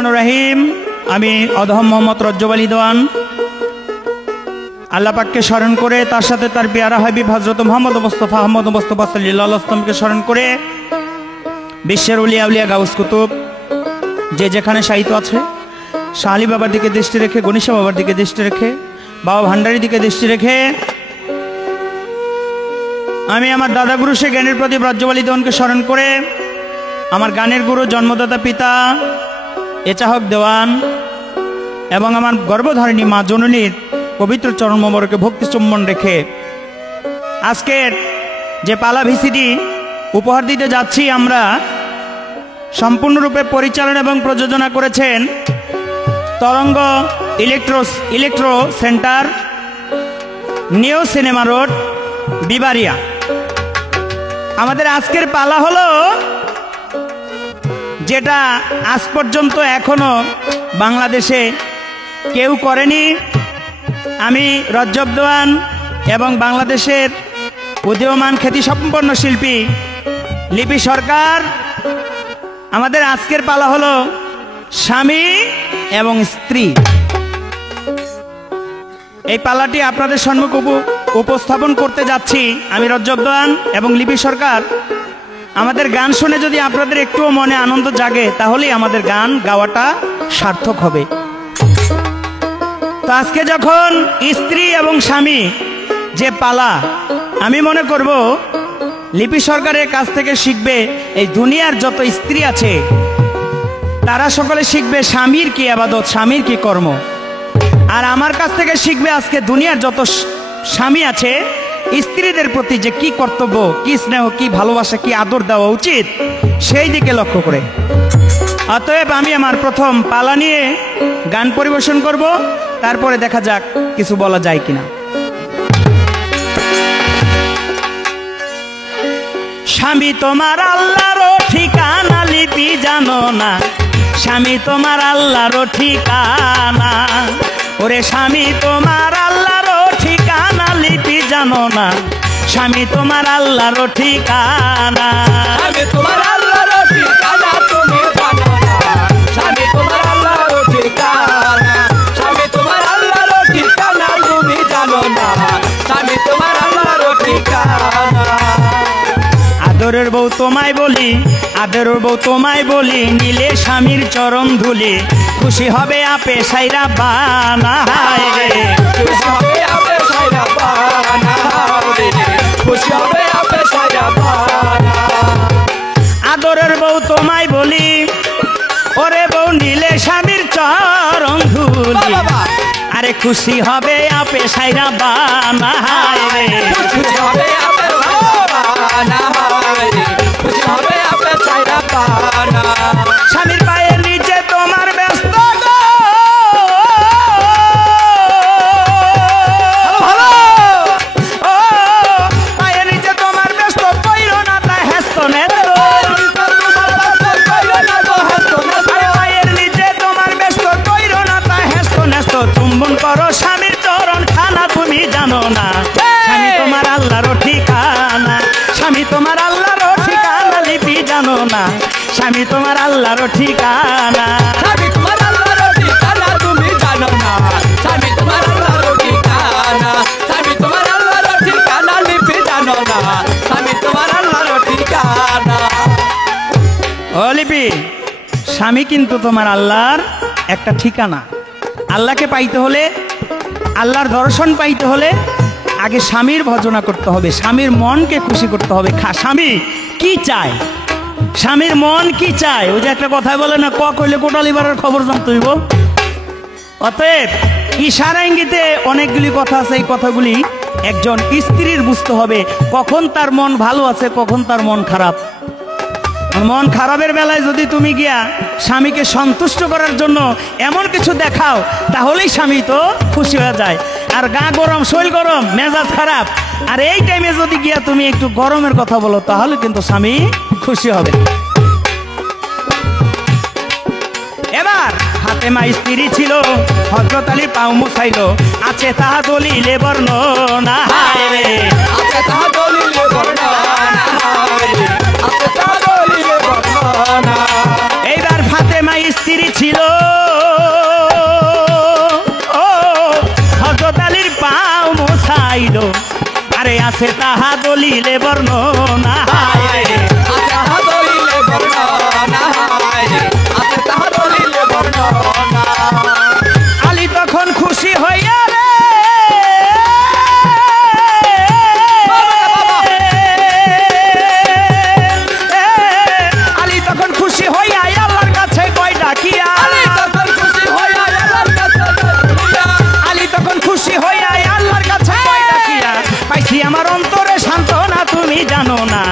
রহমানির রহিম। আমি অধম মোহাম্মদ রজ্জব আলী দেওয়ান আল্লাহ পাককে স্মরণ করে, তার সাথে তার পেয়ারা হাবিব হযরত মুহাম্মদ মুস্তাফা সাল্লাল্লাহু আলাইহি ওয়াসাল্লামকে স্মরণ করে বিশ্বের উলিয়া উলিয়া গাউস কুতুব যে যেখানে শায়িত আছে, শাহ আলী বাবার দিকে দৃষ্টি রেখে, গণিশা বাবার দিকে দৃষ্টি রেখে, বাবা ভান্ডারির দিকে দৃষ্টি রেখে আমি আমার দাদা গুরু সে জ্ঞানের প্রদীপ রজ্জব আলী দেওয়ানকে স্মরণ করে আমার গানের গুরু জন্মদাতা পিতা এচাহক দেওয়ান এবং আমার গর্ভধারিণী মা জননীর পবিত্র চরণ মোবারকে ভক্তি চুম্বন রেখে আজকের যে পালা ভিসিডি উপহার দিতে যাচ্ছি আমরা, সম্পূর্ণরূপে পরিচালনা এবং প্রযোজনা করেছেন Taranga electro centre, new cinema road, Bibaria. আমাদের আজকের পালা হলো যেটা আজ পর্যন্ত এখনো বাংলাদেশে কেউ করেনি। আমি রজ্জব দেওয়ান এবং বাংলাদেশের উদীয়মান খ্যাতিসম্পন্ন শিল্পী লিপি সরকার, আমাদের আজকের পালা হলো স্বামী এবং স্ত্রী। এই পালাটি আপনাদের সম্মুখে উপস্থাপন করতে যাচ্ছি আমি রজ্জব দেওয়ান এবং লিপি সরকার। আমাদের গান শুনে যদি আপনাদের একটুও মনে আনন্দ জাগে তাহলেই আমাদের গান গাওয়াটা সার্থক হবে। তো আজকে যখন স্ত্রী এবং স্বামী যে পালা, আমি মনে করব লিপি সরকারের কাছ থেকে শিখবে এই দুনিয়ার যত স্ত্রী আছে তারা সকলে শিখবে স্বামীর কি ইবাদত, স্বামীর কি কর্ম। আর আমার কাছ থেকে শিখবে আজকে দুনিয়ার যত স্বামী আছে স্ত্রীদের প্রতি যে কি কর্তব্য, কি স্নেহ, কি ভালোবাসা, কি আদর দেওয়া উচিত সেই দিকে লক্ষ্য করে। অতএব আমি আমার প্রথম পালা নিয়ে গান পরিবেশন করব, তারপরে দেখা যাক কিছু বলা যায় কিনা। স্বামী তোমার আল্লাহর ঠিকানা লিপি জানো না, স্বামী তোমার আল্লাহর ঠিকানা। ওরে স্বামী তোমার আল্লাহর ঠিকানা লিপি জানো না, স্বামী তোমার আল্লাহর ঠিকানা। স্বামী তোমার আল্লাহর ঠিকানা তুমি জানো না, স্বামী তোমার আল্লাহর ঠিকানা। স্বামী তোমার আল্লাহর ঠিকানা তুমি জানো না, স্বামী তোমার আল্লাহর ঠিকানা। আদরের বউ তোমায় বলি, আদরের বউ তোমায় বলি, নিলে স্বামীর চরণ ধুলি, খুশি হবে আপে সাইরা বানা। খুশি হবে আপে সাইরা বানা, খুশি হবে আপে সাইরা বানা। আদরের বউ তোমায় বলি, ওরে বউ নিলে স্বামীর চরণ ধুলি, আরে খুশি হবে আপে সাইরা বানা। খুশি হবে আপে সাইরা বানা, খুশি হবে আপে সাইরা বানা। স্বামীর পায়ের নিচে তোমার ব্যস্ত গো, ও পায়ের নিচে তোমার ব্যস্ত কইরো না তা হেস্ত নেস্ত। পায়ের নিচে তোমার ব্যস্ত কইরো না তা হেস্ত নেস্ত, চুম্বন করো স্বামীর চরণ খানা তুমি জানো না, স্বামী তোমার আল্লাহর ঠিকানা। স্বামী তোমার আল্লাহর ঠিকানা লিপি জানো না, স্বামী তোমার আল্লাহর ঠিকানা। স্বামী তোমার আল্লাহর ঠিকানা তুমি জানো না, স্বামী তোমার আল্লাহর ঠিকানা। স্বামী তোমার আল্লাহর ঠিকানা লিপি জানো না, স্বামী তোমার আল্লাহর ঠিকানা। ও লিপি, স্বামী কিন্তু তোমার আল্লাহর একটা ঠিকানা। আল্লাহকে পাইতে হলে, আল্লাহর দর্শন পাইতে হলে আগে স্বামীর ভজনা করতে হবে, স্বামীর মনকে খুশি করতে হবে। স্বামী কি চায়, স্বামীর মন কি চায়, ওই যে একটা কথা বলে না, ক কইলে কোটালি বাড়ার খবর জানতে হইব। অতএব ইশারা ইঙ্গিতে অনেকগুলি কথা আছে, এই কথাগুলি একজন স্ত্রীর বুঝতে হবে কখন তার মন ভালো আছে, কখন তার মন খারাপ। মন খারাপের বেলায় যদি তুমি গিয়া স্বামীকে সন্তুষ্ট করার জন্য এমন কিছু দেখাও তাহলেই স্বামী তো খুশি হয়ে যায়। আর গা গরম, শরীর গরম, মেজাজ খারাপ, আর এই টাইমে যদি গিয়া তুমি একটু গরমের কথা বলো তাহলে কিন্তু স্বামী খুশি হবে। এবার ফাতেমা স্ত্রী ছিল, হযরত আলী পাও মুছাইল, আছে তাহা দলিলে বর্ণনা। আছে তাহা দলিলে বর্ণনা, আছে তাহা দলিলে বর্ণনা। এইবার ফাতেমা স্ত্রী ছিল, আছে তাহা দলিলে বর্ণনা হায় রে। আছে তাহা দলিলে বর্ণনা হায় রে, আছে তাহা দলিলে বর্ণনা। আলী তখন খুশি হইয়া রে আলী তখন খুশি হইয়া আল্লাহর কাছে কয় ডাকিয়া আলী তখন খুশি হইয়া আল্লাহর কাছে ডাকিয়া, আলী তখন খুশি হইয়া আল্লাহর কাছে কয় ডাকিয়া পাইছি আমার অন্তরে সান্ত্বনা তুমি জানো না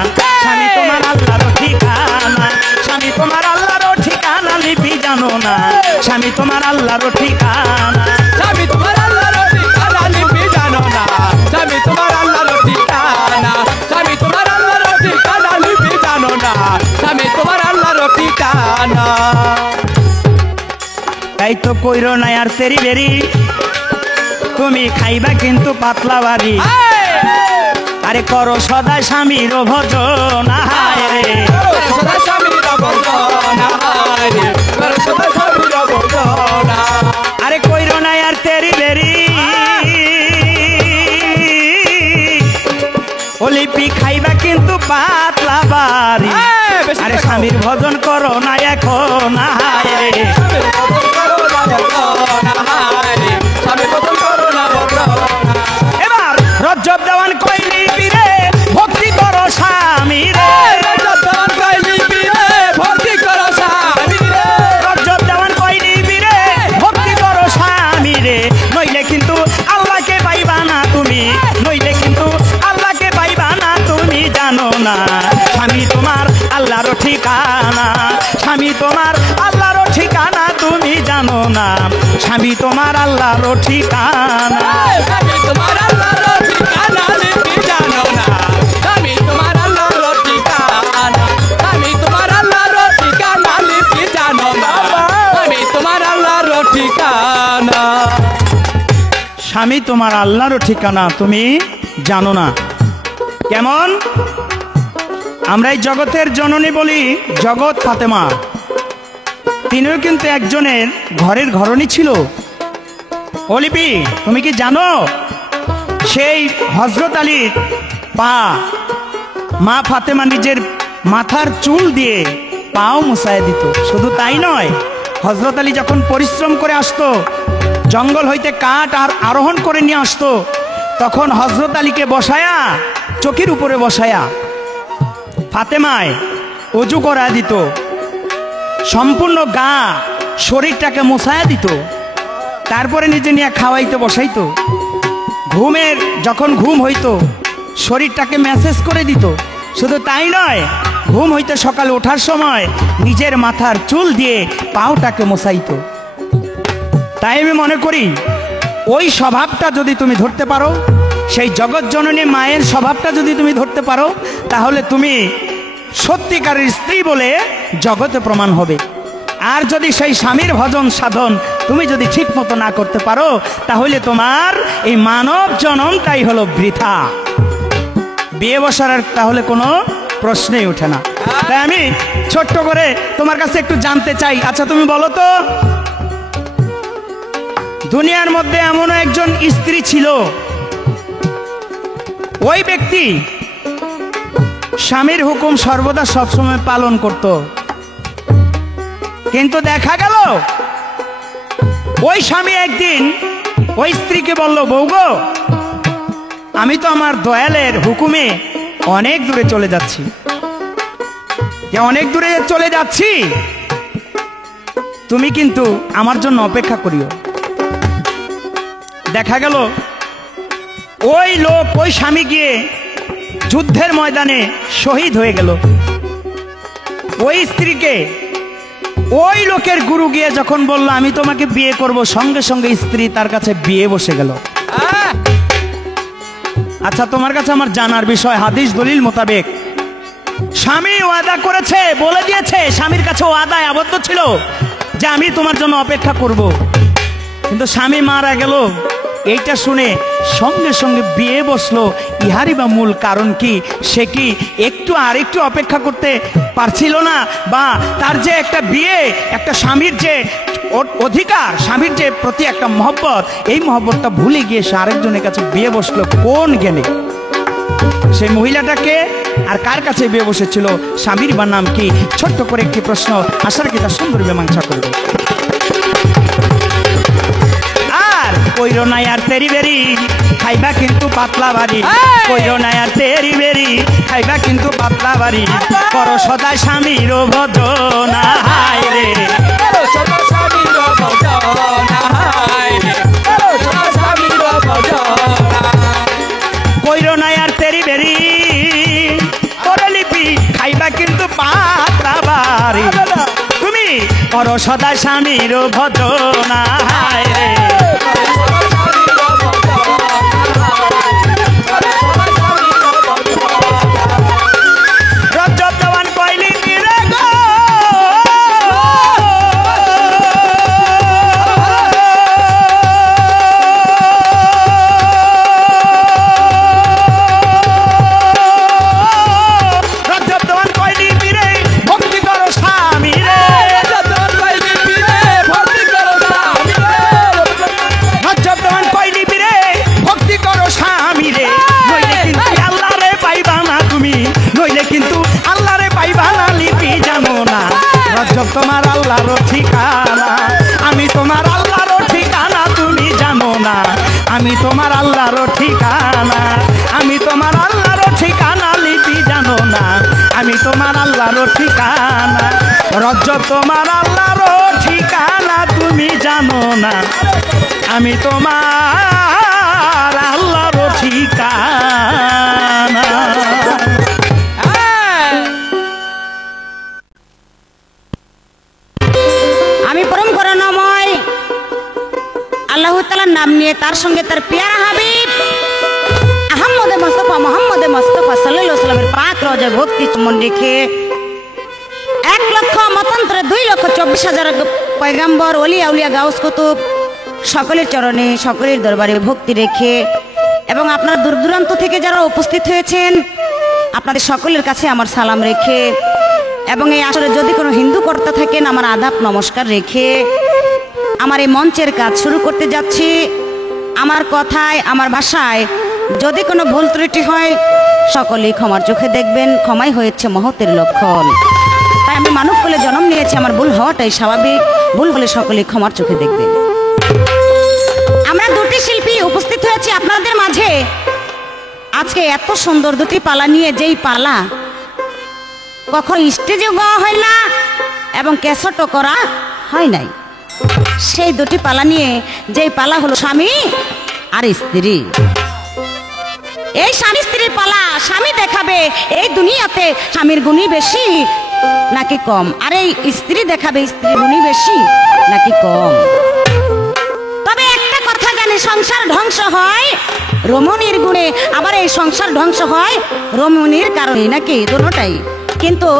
স্বামী তোমার আল্লাহর ঠিকানা স্বামী তোমার আল্লাহর ঠিকানা লিপি জানো না স্বামী তোমার আল্লাহর ঠিকানা স্বামী তোমার আল্লাহর ঠিকানা লিপি জানো না, স্বামী তোমার আল্লাহর ঠিকানা, স্বামী তোমার আল্লাহর ঠিকানা লিপি জানো না, স্বামী তোমার আল্লাহর ঠিকানা। তাই তো কইরো না আর তেরি বেরি তুমি খাইবা কিন্তু পাতলা বাড়ি আরে করো সদাই স্বামীর ভজন হায় রে সদা স্বামীর বর্ণনা হায় রে, সদা স্বামীর বর্ণনা। আরে কইরো না আর তেরি বেরি ওলিপি খাইবা কিন্তু পাতলা বাড়ি আরে স্বামীর ভজন করো না এখন হায় রে স্বামীর বদন করো না বর্ণনা হায় রে, স্বামীর বদন করো না বর্ণনা। এবার রজ্জব দেওয়ান কইলি বীরে ভক্তি করো স্বামী রে রজব গাইলি বীরে ভক্তি করো স্বামী রে, রজ্জব দেওয়ান কইলি বীরে ভক্তি করো স্বামী রে নইলে কিন্তু আল্লাহকে পাইবা না তুমি নইলে কিন্তু আল্লাহকে পাইবা না তুমি জানো না স্বামী তোমার আল্লাহর ঠিকানা স্বামী তোমার আল্লাহর ঠিকানা তুমি জানো না স্বামী তোমার আল্লাহর ঠিকানা স্বামী তোমার আল্লাহর ঠিকানা লিপি জানো না, স্বামী তোমার আল্লাহর ঠিকানা, স্বামী তোমার আল্লাহর ঠিকানা লিপি জানো না, স্বামী তোমার আল্লাহর ঠিকানা। স্বামী তোমার আল্লাহর ঠিকানা তুমি জানো না কেমন আমরা এই জগতের জননী বলি জগৎ ফাতেমা তিনিও কিন্তু একজনের ঘরের ঘরণী ছিল ওলিপি তুমি কি জানো সেই হযরত আলীর পা মা ফাতেমা নিজের মাথার চুল দিয়ে পাও মুছায় দিত শুধু তাই নয় হযরত আলী যখন পরিশ্রম করে আসতো জঙ্গল হইতে কাঠ আর আরোহণ করে নিয়ে আসতো তখন হযরত আলীকে বসায়া চকির উপরে বসায়া ফাতেমায় অজু করা দিত সম্পূর্ণ গা শরীরটাকে মোছায়া দিত তারপরে নিজে নিয়ে খাওয়াইতে বসাইতো ঘুমের যখন ঘুম হইতো শরীরটাকে ম্যাসেজ করে দিত শুধু তাই নয় ঘুম হইতে সকালে ওঠার সময় নিজের মাথার চুল দিয়ে পাওটাকে মোছাইতো তাই আমি মনে করি ওই স্বভাবটা যদি তুমি ধরতে পারো সেই জগৎজননী মায়ের স্বভাবটা যদি তুমি ধরতে পারো তাহলে তুমি সত্যিকারের স্ত্রী বলে জগতে প্রমাণ হবে আর যদি সেই স্বামীর ভজন সাধন তুমি যদি ঠিক মতো না করতে পারো তাহলে তোমার এই মানব জনমটাই হলো বৃথা বিয়ে বসার আর তাহলে কোনো প্রশ্নই ওঠে না তাই আমি ছোট্ট করে তোমার কাছে একটু জানতে চাই আচ্ছা তুমি বলো তো দুনিয়ার মধ্যে এমন একজন স্ত্রী ছিল ওই ব্যক্তি স্বামীর হুকুম সর্বদা সবসময় পালন করত কিন্তু দেখা গেল ওই স্বামী একদিন ওই স্ত্রীকে বলল বউ গো আমি তো আমার দয়ালের হুকুমে অনেক দূরে চলে যাচ্ছি যে অনেক দূরে চলে যাচ্ছি তুমি কিন্তু আমার জন্য অপেক্ষা করিও দেখা গেল ওই লোক ওই স্বামী গিয়ে যুদ্ধের ময়দানে শহীদ হয়ে গেল ওই স্ত্রীকে ওই লোকের গুরু গিয়ে যখন বলল আমি তোমাকে বিয়ে করব সঙ্গে সঙ্গে স্ত্রী তার কাছে বিয়ে বসে গেল আচ্ছা তোমার কাছে আমার জানার বিষয় হাদিস দলিল মোতাবেক স্বামী ওয়াদা করেছে বলে দিয়েছে স্বামীর কাছে ওয়াদায় আবদ্ধ ছিল যে আমি তোমার জন্য অপেক্ষা করব কিন্তু স্বামী মারা গেল এইটা শুনে সঙ্গে সঙ্গে বিয়ে বসলো ইহারই বা মূল কারণ কি সে কি একটু আর একটু অপেক্ষা করতে পারছিল না বা তার যে একটা বিয়ে একটা স্বামীর যে অধিকার স্বামীর যে প্রতি একটা মহব্বত এই মহব্বতটা ভুলে গিয়ে সে আরেকজনের কাছে বিয়ে বসলো কোন জ্ঞানে সেই মহিলাটাকে আর কার কাছে বিয়ে বসেছিল, স্বামীর বা নাম কি? ছোট্ট করে একটি প্রশ্ন, আশার কি তা সুন্দর মীমাংসা করবে। আর কইরো নাই আর তেরি বেরি, খাইবা কিন্তু পাতলা বাড়ি। কইরো নাই আর তেরি বেরি, খাইবা কিন্তু পাতলা বাড়ি। করো সদা স্বামীর ভজনা, হায় রে কইরো নাই আর তেরি বেরি, করে লিপি খাইবা কিন্তু পাতলা বাড়ি। তুমি করো সদা স্বামীর ভজনা, হায় রে তোমার আল্লাহর ঠিকানা, আমি তোমার আল্লাহর ঠিকানা তুমি জানো না। আমি তোমার আল্লাহর ঠিকানা, আমি তোমার আল্লাহর ঠিকানা লিপি জানো না। আমি তোমার আল্লাহর ঠিকানা, রজ্জব তোমার আল্লাহর ঠিকানা তুমি জানো না। আমি তোমার আল্লাহর ঠিকানা। নাম নিয়ে তার সঙ্গে তার পেয়ারা হাবিব আহমদে মুস্তাফা মোহাম্মদে মুস্তাফা সাল্লাল্লাহু আলাইহি ওয়াসাল্লামের পাক রওজায় ভক্তি চুম্বন রেখে 1 লক্ষ মতান্তরে 2,24,000 পয়গম্বর ওলি আউলিয়া গাউস কুতুব সকলের চরণে সকলের দরবারে ভক্তি রেখে এবং আপনারা দূর দূরান্ত থেকে যারা উপস্থিত হয়েছেন আপনাদের সকলের কাছে আমার সালাম রেখে এবং এই আসরে যদি কোনো হিন্দু কর্তা থাকেন আমার আদাব নমস্কার রেখে আমার এই মঞ্চের কাজ শুরু করতে যাচ্ছি। আমার কথায় আমার ভাষায় যদি কোনো ভুল ত্রুটি হয় সকলেই ক্ষমার চোখে দেখবেন, ক্ষমাই হয়েছে মহতের লক্ষণ। তাই আমি মানব কুলে জন্ম নিয়েছি, আমার ভুল হওয়াটাই স্বাভাবিক, ভুল হলে সকলেই ক্ষমার চোখে দেখবেন। আমরা দুটি শিল্পী উপস্থিত হয়েছি আপনাদের মাঝে আজকে এত সুন্দর দুটি পালা নিয়ে, যেই পালা কখন স্টেজেও গাওয়া হয় না এবং ক্যাসেটও করা হয় নাই। সেই দুটি পালা নিয়ে, যেই পালা হলো স্বামী আর স্ত্রী। এই স্বামী স্ত্রীর পালা, স্বামী দেখাবে এই দুনিয়াতে স্বামীর গুণই বেশি নাকি কম, আর এই স্ত্রী দেখাবে স্ত্রীর গুণই বেশি নাকি কম। তবে একটা কথা জানি, সংসার ধ্বংস হয় রমণীর গুণে, আবার এই সংসার ধ্বংস হয় রমণীর কারণে, নাকি দুটোটাই। কিন্তু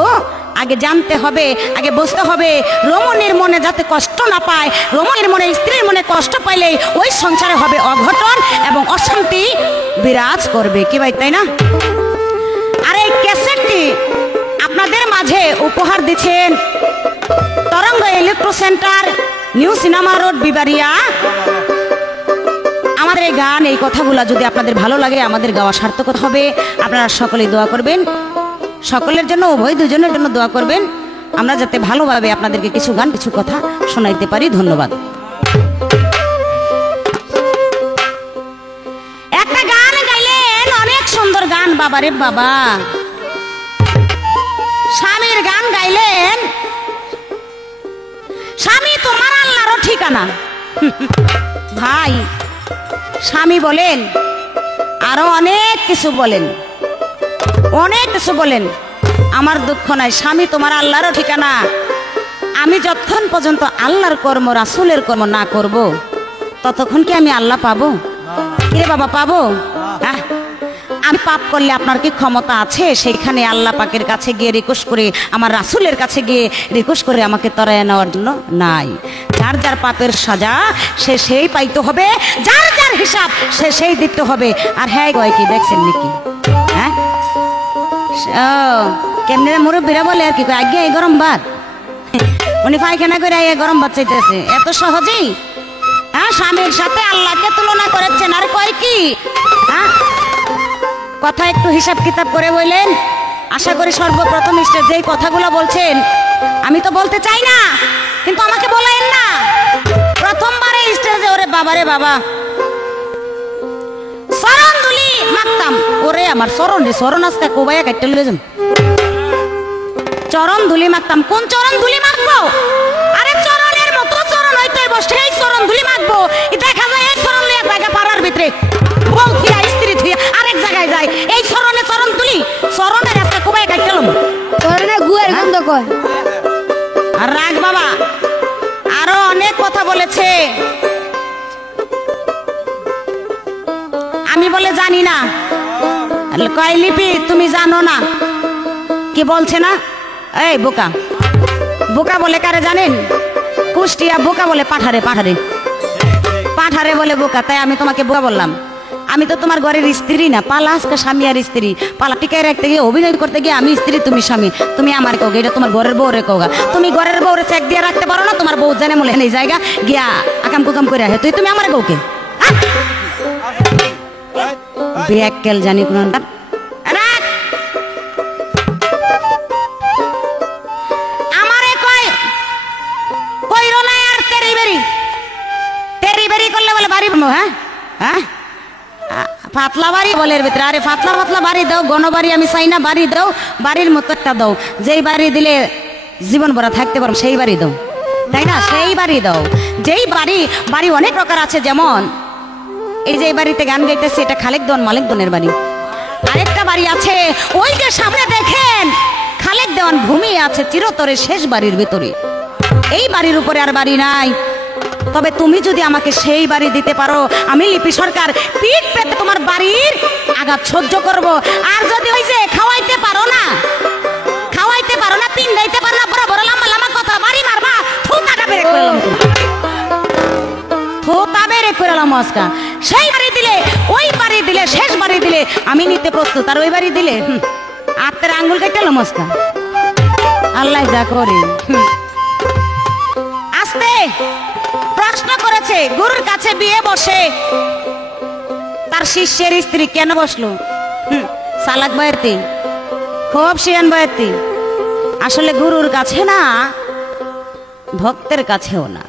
আগে জানতে হবে, আগে বুঝতে হবে রমণীর মনে যাতে কষ্ট না পায়, রমণীর মনে স্ত্রীর মনে কষ্ট পাইলে ওই সংসারে হবে অঘটন এবং অশান্তি বিরাজ করবে, কি ভাই তাই না? আর এই ক্যাসেটটি আপনাদের মাঝে উপহার দিচ্ছেন Taranga electro centre, new cinema road, Bibaria. আমাদের এই গান, এই কথাগুলো যদি আপনাদের ভালো লাগে, আমাদের গাওয়া সার্থক হবে। আপনারা সকলেই দোয়া করবেন, সকলের জন্য, উভয় দুজনের জন্য দোয়া করবেন, আমরা যাতে ভালোভাবে আপনাদেরকে কিছু গান কিছু কথা শোনাইতে পারি। ধন্যবাদ। একটা গান গাইলেন, অনেক সুন্দর গান, বাবারে বাবা। স্বামীর গান গাইলেন, স্বামী তোমার আল্লাহর ঠিকানা। ভাই, স্বামী বলেন, আরো অনেক কিছু বলেন, অনেক কিছু বলেন, আমার দুঃখ নাই, স্বামী তোমার আল্লাহর ঠিকানা। আমি যতক্ষণ পর্যন্ত আল্লাহর কর্ম, রাসূলের কর্ম না করব, ততক্ষণ কি আমি আল্লাহ পাবো? কে বাবা পাবো? আমি পাপ করলে আপনার কি ক্ষমতা আছে সেখানে আল্লাহ পাকের কাছে গিয়ে রিকোয়েস্ট করে, আমার রাসূলের কাছে গিয়ে রিকোয়েস্ট করে আমাকে তরায় নেওয়ার জন্য? নাই। যার যার পাপের সাজা সে সেই পাইতে হবে, যার যার হিসাব সে সেই দিতে হবে। আর হ্যাঁ কয় কি দেখছেন নাকি? হ্যাঁ, কেমনে মুরব্বীরা বলে আর কি, আগে এই গরম ভাত, উনি পায়খানা করে এই গরম ভাত চাইতেছে, এত সহজেই? হ্যাঁ, স্বামীর সাথে আল্লাহকে তুলনা করেছেন। আর কয় কি? হ্যাঁ, কথা একটু হিসাব কিতাব করে বললেন। আশা করি সর্বপ্রথম স্টেজ যেই কথাগুলো বলছেন আমি তো বলতে চাই না, কিন্তু আমাকে বলেন না। প্রথমবারে স্টেজে ওরে বাবারে বাবা চরণ ধুলি মাখতাম, ওরে আমার চরণ রে চরণ আজকে কোবাইয়া কাটতে লয়ে যান। চরণ ধুলি মাখতাম, কোন চরণ ধুলি মাখবো? আরে চরণের মতো চরণ হইতে বসে এই চরণ ধুলি মাখবো, দেখা যায় এই চরণ লিয়ে জায়গা পাড়ার ভিতরে বউ থিয়া স্ত্রী থিয়া আরেক জায়গায় যায়, এই চরণে চরণ তুলি চরণের আজকে কোবাইয়া কাটতে লম। চরণে গুয়ের গন্ধ কয়। আর রাগ বাবা আরো অনেক কথা বলেছে, আমি বলে জানি না। কয় লিপি তুমি জানো না কি বলছে না? এই বোকা, বোকা বলে কারে জানেন? কুষ্টিয়া বোকা বলে পাঠারে, পাঠারে পাঠারে বলে বোকা। তাই আমি তোমাকে বোকা বললাম। আমি তো তোমার ঘরের স্ত্রী না, পালা আজকে স্বামী আর স্ত্রী। পালা টিকায় রাখতে গিয়ে অভিনয় করতে গিয়ে আমি স্ত্রী তুমি স্বামী, তুমি আমার কৌগা, এটা তোমার ঘরের বউ রে কৌগা। তুমি ঘরের বউরে চেক দিয়ে রাখতে পারো না? তোমার বউ জানে মলে এই জায়গা গিয়া আকাম কুকাম করে আহে, তুই তুমি আমার কৌকে বেয়াক্কেল জানি কোন আমারে কয় কইরো না আর তেরি বেরি করলে বলে বাড়ি হ্যাঁ হ্যাঁ পাতলা বাড়ি বলে এর ভিতরে। আরে পাতলা পাতলা বাড়ি দাও, গণবাড়ি আমি চাই না, বাড়ি দাও বাড়ির মতো একটা দাও, যেই বাড়ি দিলে জীবন ভরা থাকতে পারো সেই বাড়ি দাও, তাই না? সেই বাড়ি দাও। যেই বাড়ি অনেক প্রকার আছে, যেমন এই যে বাড়িতে গান গাইতেছে এটা খালেক দেওয়ান মালিক দনের বাড়ি। আরেকটা বাড়ি আছে ওই যে সামনে দেখেন, খালেক দেওয়ান ঘুমিয়ে আছে চিরতরে শেষ বাড়ির ভেতরে। এই বাড়ির উপরে আর বাড়ি নাই। তবে তুমি যদি আমাকে সেই বাড়ি দিতে পারো, আমি লিপি সরকার পিঠ পেতে তোমার বাড়ির আঘাত সহ্য করব। আর যদি ওই যে খাওয়াইতে পারো না পিন্দাইতে পারো না, বড় বড় লম্বা লম্বা কথা বাড়ি মারবা, থুতাটা বেরে করলাম, থুতা বেরে করলাম আজকা। সেই বাড়ি দিলে, ওই বাড়ি দিলে, শেষ বাড়ি দিলে আমি নিতে প্রস্তুত। আর ওই বাড়ি দিলে আত্মের আঙ্গুল কেটেলাম আজকা, আল্লাহ যা করে। আস্তে প্রশ্ন করেছে গুরুর কাছে বিয়ে বসে তার শিষ্যের স্ত্রী কেন বসলো? চালাক বয়াতি, খুব শিয়ান বয়াতি। আসলে গুরুর কাছে না, ভক্তের কাছেও না,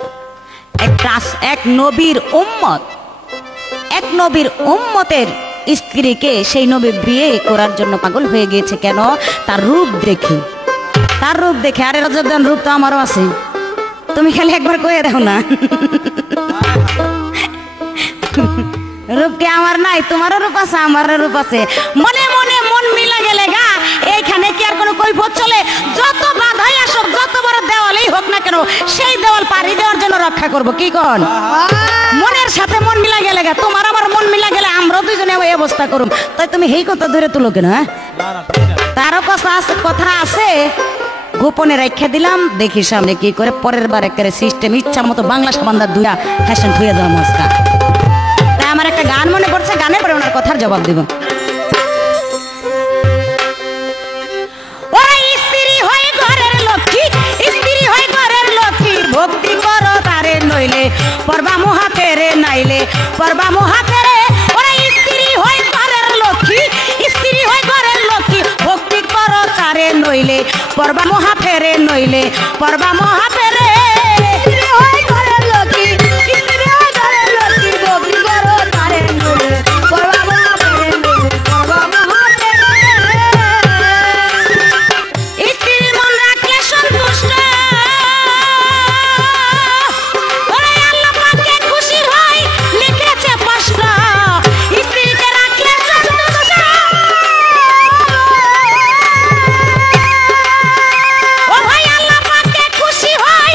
এক নবীর উম্মতের স্ত্রীকে সেই নবী বিয়ে করার জন্য পাগল হয়ে গিয়েছে। কেন? তার রূপ দেখে, তার রূপ দেখে। আরে রজবদান রূপ তো আমারও আছে, তুমি খালি একবার কয়ে দাও না। রূপ কি আমার নাই? তোমারও রূপ আছে, আমারও রূপ আছে। মনে মনে মন মিলা গেলে গা এইখানে কি আর কোনো কৈফিয়ত চলে? যত বাধাই আসুক, যত বড় দেওয়ালেই হোক না কেন, সেই দেওয়াল পাড়ি দেওয়ার জন্য রক্ষা করব। কি কন? মনের সাথে মন মিলা গেলে গা, তোমার আবার মন মিলা গেলে আমরাও দুইজনে ওই অবস্থা করুম। তাই তুমি এই কথা ধরে তুলো কেন? হ্যাঁ, তারও কথা আছে, গোপনে রেখে দিলাম, দেখি সামনে কি করে। পরের বার একেবারে সিস্টেম ইচ্ছা মতো বাংলা সাবান্দা দুইটা ফ্যাশন ধুয়ে যাওয়া মস্কা। তাই আমার একটা গান মনে পড়ছে, গানের পরে ওনার কথার জবাব দিব। স্ত্রী হয় ঘরের লক্ষ্মী, স্ত্রী হয় ঘরের লক্ষ্মী, ভক্তি করো তারে নইলে পরবা মহাতেরে, নাইলে পরবা মহাতেরে। ওরা স্ত্রী হয় ঘরের লক্ষ্মী, স্ত্রী হয় ঘরের লক্ষ্মী, ভক্তি করো তারে নইলে পরবা মহাফেরে, নইলে পরবা মহাফেরে। স্ত্রী হয় ঘরের লক্ষ্মী, স্ত্রী হয় ঘরের লক্ষ্মী, ভক্তি করো তারে নইলে পরবা মহাফেরে, নইলে পরবা মহাফেরে। স্ত্রীর মন রাখলে সন্তুষ্ট, ওরে আল্লাহ পাকে খুশি হয়, লিখেছে স্পষ্ট। স্ত্রীকে রাখলে সন্তুষ্ট, ও ভাই আল্লাহ পাকে খুশি হয়,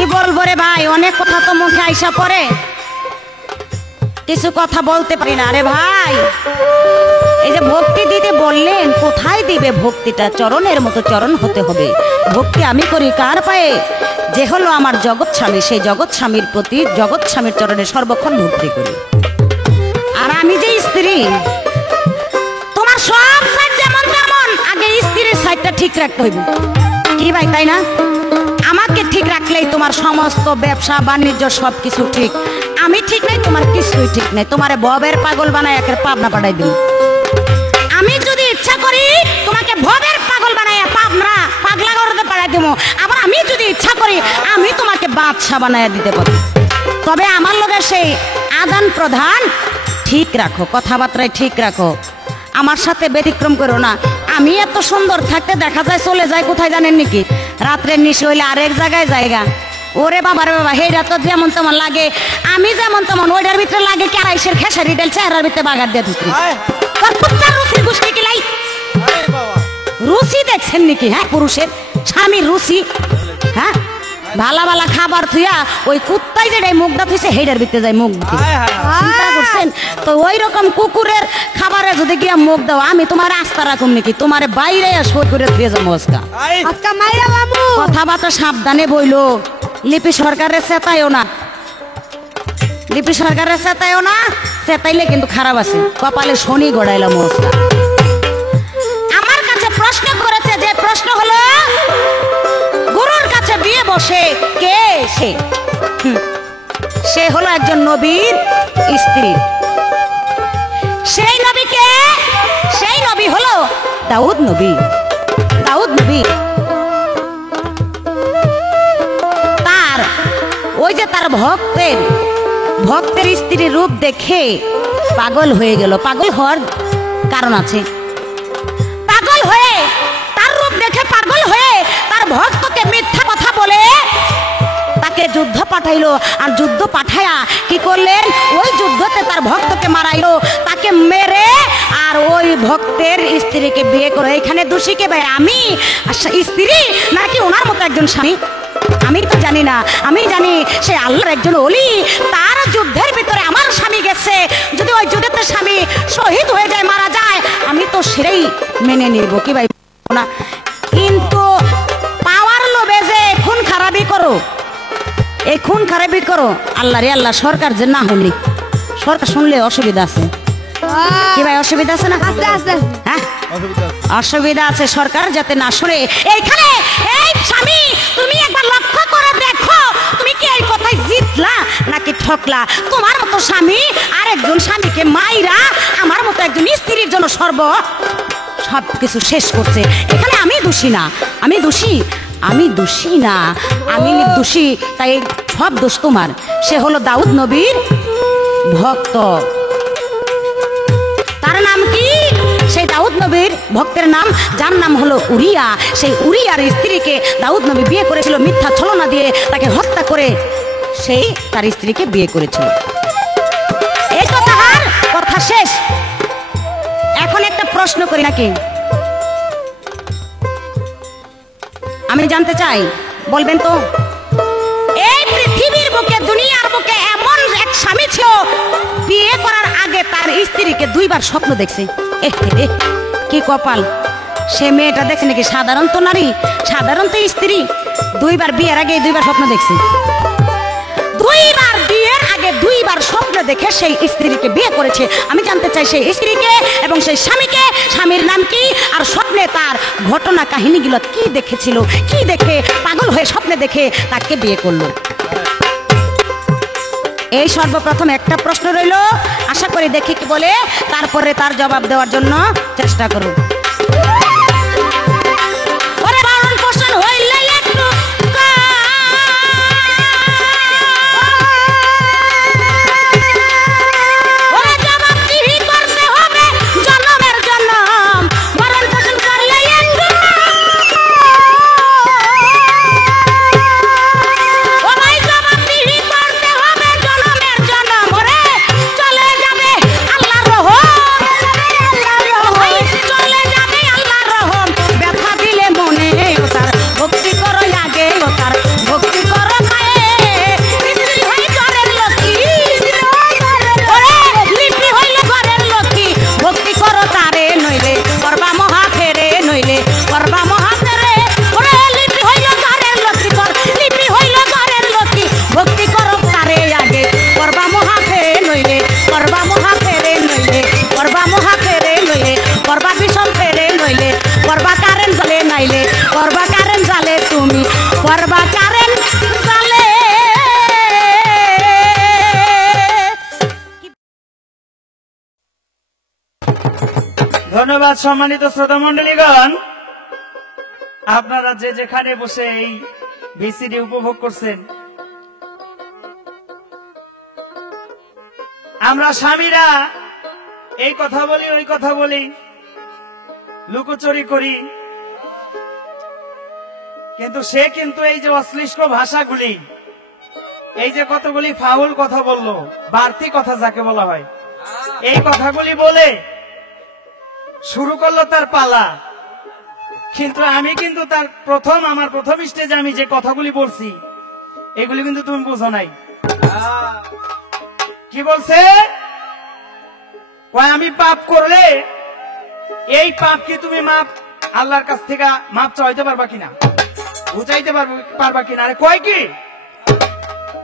কি বলবো রে ভাই, অনেক কথা তো মুখে আইসা পড়ে, কিছু কথা বলতে পারি না রে ভাই। এই যে ভক্তি দিতে বললেন, কোথায় দিবে ভক্তিটা? চরণের মতো চরণ হতে হবে। ভক্তি আমি করি কার পায়ে? যে হলো আমার জগৎ স্বামী, সেই জগৎ স্বামীর প্রতি, জগৎ স্বামীর চরণে সর্বক্ষণ ভক্তি করি। আর আমি যে স্ত্রী, তোমার সব সাইড যেমন তেমন, আগে স্ত্রীর সাইডটা ঠিক রাখতে হইবে, কি ভাই, তাই না? আমাকে ঠিক রাখলেই তোমার সমস্ত ব্যবসা বাণিজ্য সবকিছু ঠিক। আমি ঠিক নাই, তোমার কিছুই ঠিক নাই। তোমারে ভবের পাগল বানায় একের পাবনা পাঠাই দিই। আমি যদি ইচ্ছা করি তোমাকে ভবের পাগল বানায় পাবনা পাগলা করতে পাঠাই দেবো। আবার আমি যদি ইচ্ছা করি আমি তোমাকে বাদশা বানায় দিতে পারি। তবে আমার লোকের সেই আদান প্রদান ঠিক রাখো, কথাবার্তায় ঠিক রাখো, আমার সাথে ব্যতিক্রম করো না। আমি এত সুন্দর থাকতে দেখা যায় চলে যায় কোথায় জানেন নাকি? রাত্রের নিশে হইলে আরেক জায়গায় জায়গা। ওরে বাবা রে বাবা, হেরা তো যেমন তেমন লাগে, আমি যেমন তেমন, ওইটার ভিতরে লাগে কেরাইশের খেসারি ডাল চেহারার ভিতরে বাগার দিয়ে দিচ্ছি। রুচির গোষ্ঠী কিলাই রুচি দেখছেন নাকি? হ্যাঁ, পুরুষের স্বামীর রুচি। হ্যাঁ, ভালা ভালা খাবার থুইয়া ওই কুত্তাই যেটাই মুখটা থুইছে হেডার ভিতরে যায় মুখ দিতে। চিন্তা করছেন তো? ওই রকম কুকুরের খাবারে যদি গিয়া মুখ দাও, আমি তোমার আস্থা রাখুন নাকি? তোমার বাইরে সই করে দিয়ে যাবো আজকা। আজকা মাইরা বাবু কথাবার্তা সাবধানে বইলো। লিপি সরকারের চেতাইও না, লিপি সরকারের চেতাইও না, চেতাইলে কিন্তু খারাপ আছে, কপালে শনি গড়াইলাম আজকা। আমার কাছে প্রশ্ন করেছে, যে প্রশ্ন হলো গুরুর কাছে বিয়ে বসে কে সে? সে হলো একজন নবীর স্ত্রী। সেই নবীকে, সেই নবী হলো দাউদ নবী। দাউদ নবী তার ওই যে তার ভক্তের স্ত্রীর রূপ দেখে পাগল হয়ে গেল। পাগল হওয়ার কারণ আছে। পাগল হয়ে, তার রূপ দেখে পাগল হয়ে তার ভক্তকে মিথ্যা কথা বলে তাকে যুদ্ধ পাঠাইলো। আর যুদ্ধ পাঠায়া কি করলেন? ওই যুদ্ধতে তার ভক্তকে মারাইলো, তাকে মেরে আর ওই ভক্তের স্ত্রীকে বিয়ে করে। এখানে দোষী কে ভাই? আমি স্ত্রী নাকি ওনার মতো একজন স্বামী? আমি তো জানি না। আমি জানি সে আল্লাহর একজন ওলি। তার যুদ্ধের ভিতরে আমার স্বামী গেছে, যদি ওই যুদ্ধেতে স্বামী শহীদ হয়ে যায়, মারা যায়, আমি তো সেটাই মেনে নিব, কি ভাই না? কিন্তু পাওয়ার লোভে যে খুন খারাপই করো, এই খুন খারাপই করো, আল্লাহ রে আল্লাহ, সরকার যে না হলি, সরকার শুনলে অসুবিধা আছে, কি ভাই? অসুবিধা আছে না? আস্তে আস্তে হ্যাঁ, অসুবিধা আছে। সরকার যাতে না শুনে। এইখানে এই স্বামী, তুমি একবার লক্ষ্য করে দেখো, তুমি কি এই কথায় জিতলা নাকি ঠকলা? তোমার মতো স্বামী আর একজন স্বামীকে মাইরা আমার মতো একজন স্ত্রীর জন্য সব কিছু শেষ করছে। এখানে আমি দোষী না, আমি দোষী, আমি দোষী না, আমি দোষী, তাই সব দোষ তোমার। সে হলো দাউদ নবীর ভক্ত। তার নাম কি? সেই দাউদ নবীর ভক্তের নাম, যার নাম হলো উরিয়া। সেই উরিয়ার স্ত্রীকে দাউদ নবী বিয়ে করেছিল, মিথ্যা ছলনা দিয়ে তাকে হত্যা করে সেই তার স্ত্রীকে বিয়ে করেছিল। এই তো তাহার কথা শেষ। এখন একটা প্রশ্ন করি নাকি? আমি জানতে চাই, বলবেন তো? এই পৃথিবীর বুকে, দুনিয়ার বুকে এমন এক স্বামী ছিল, বিয়ে করার আগে তার স্ত্রীকে দুইবার স্বপ্ন দেখছে। কি কপাল! সে মেয়েটা দেখছে নাকি সাধারণত নারী, সাধারণত স্ত্রী, দুইবার বিয়ের আগে দুইবার স্বপ্ন দেখছে। দুইবার বিয়ের আগে দুইবার স্বপ্ন দেখে সেই স্ত্রীকে বিয়ে করেছে। আমি জানতে চাই সেই স্ত্রীকে এবং সেই স্বামীকে, স্বামীর নাম কি, আর স্বপ্নে তার ঘটনা কাহিনীগুলো কি দেখেছিল, কি দেখে পাগল হয়ে স্বপ্নে দেখে তাকে বিয়ে করলো। এই সর্বপ্রথম একটা প্রশ্ন রইল, আশা করি দেখি কি বলে, তারপরে তার জবাব দেওয়ার জন্য চেষ্টা করুন। চলে ধন্যবাদ সম্মানিত শ্রোতা মন্ডলীগণ, আপনারা যে যেখানে বসে এই ভিসিডি উপভোগ করছেন। আমরা স্বামীরা এই কথা বলি ওই কথা বলি, লুকোচুরি করি, কিন্তু সে কিন্তু এই যে অশ্লীল ভাষাগুলি, এই যে কতগুলি ফাউল কথা বললো, বাড়তি কথা যাকে বলা হয়, এই কথাগুলি বলে শুরু করলো তার পালা। কিন্তু আমি কিন্তু তার আমার প্রথম স্টেজে আমি যে কথাগুলি বলছি এগুলি কিন্তু তুমি বুঝো নাই। কি বলছে? কয় আমি পাপ করলে এই পাপ কি তুমি মাপ আল্লাহর কাছ থেকে মাপ চাইতে পারবা কিনা, বুঝাইতে পারবা কিনা? আরে কয় কি,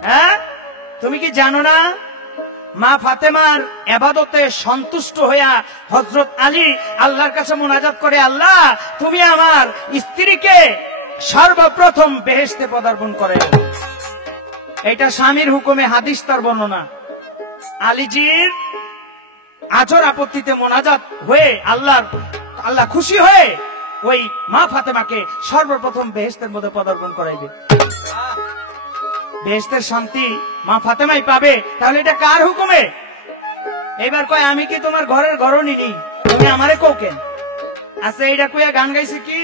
হ্যাঁ তুমি কি জানো না মা ফাতেমার ইবাদতে সন্তুষ্ট হইয়া হযরত আলী আল্লাহর কাছে মুনাজাত করে, আল্লাহ তুমি আমার স্ত্রীকে সর্বপ্রথম বেহেশতে পদার্পণ করে। এটা স্বামীর হুকুমে, হাদিস তার বর্ণনা। আলীজির আজর আপত্তিতে মোনাজাত হয়ে আল্লাহ খুশি হয়ে ওই মা ফাতেমাকে সর্বপ্রথম বেহেশতের মধ্যে পদার্পণ করাইবে। বেহেশতের শান্তি মা ফাতেমাই পাবে। তাহলে এটা কার হুকুমে? এবার কয় আমি কি তোমার ঘরের ঘরনি নি, তুমি আমারে কোকেন? আচ্ছা এইটা কইয়া গান গাইছে কি?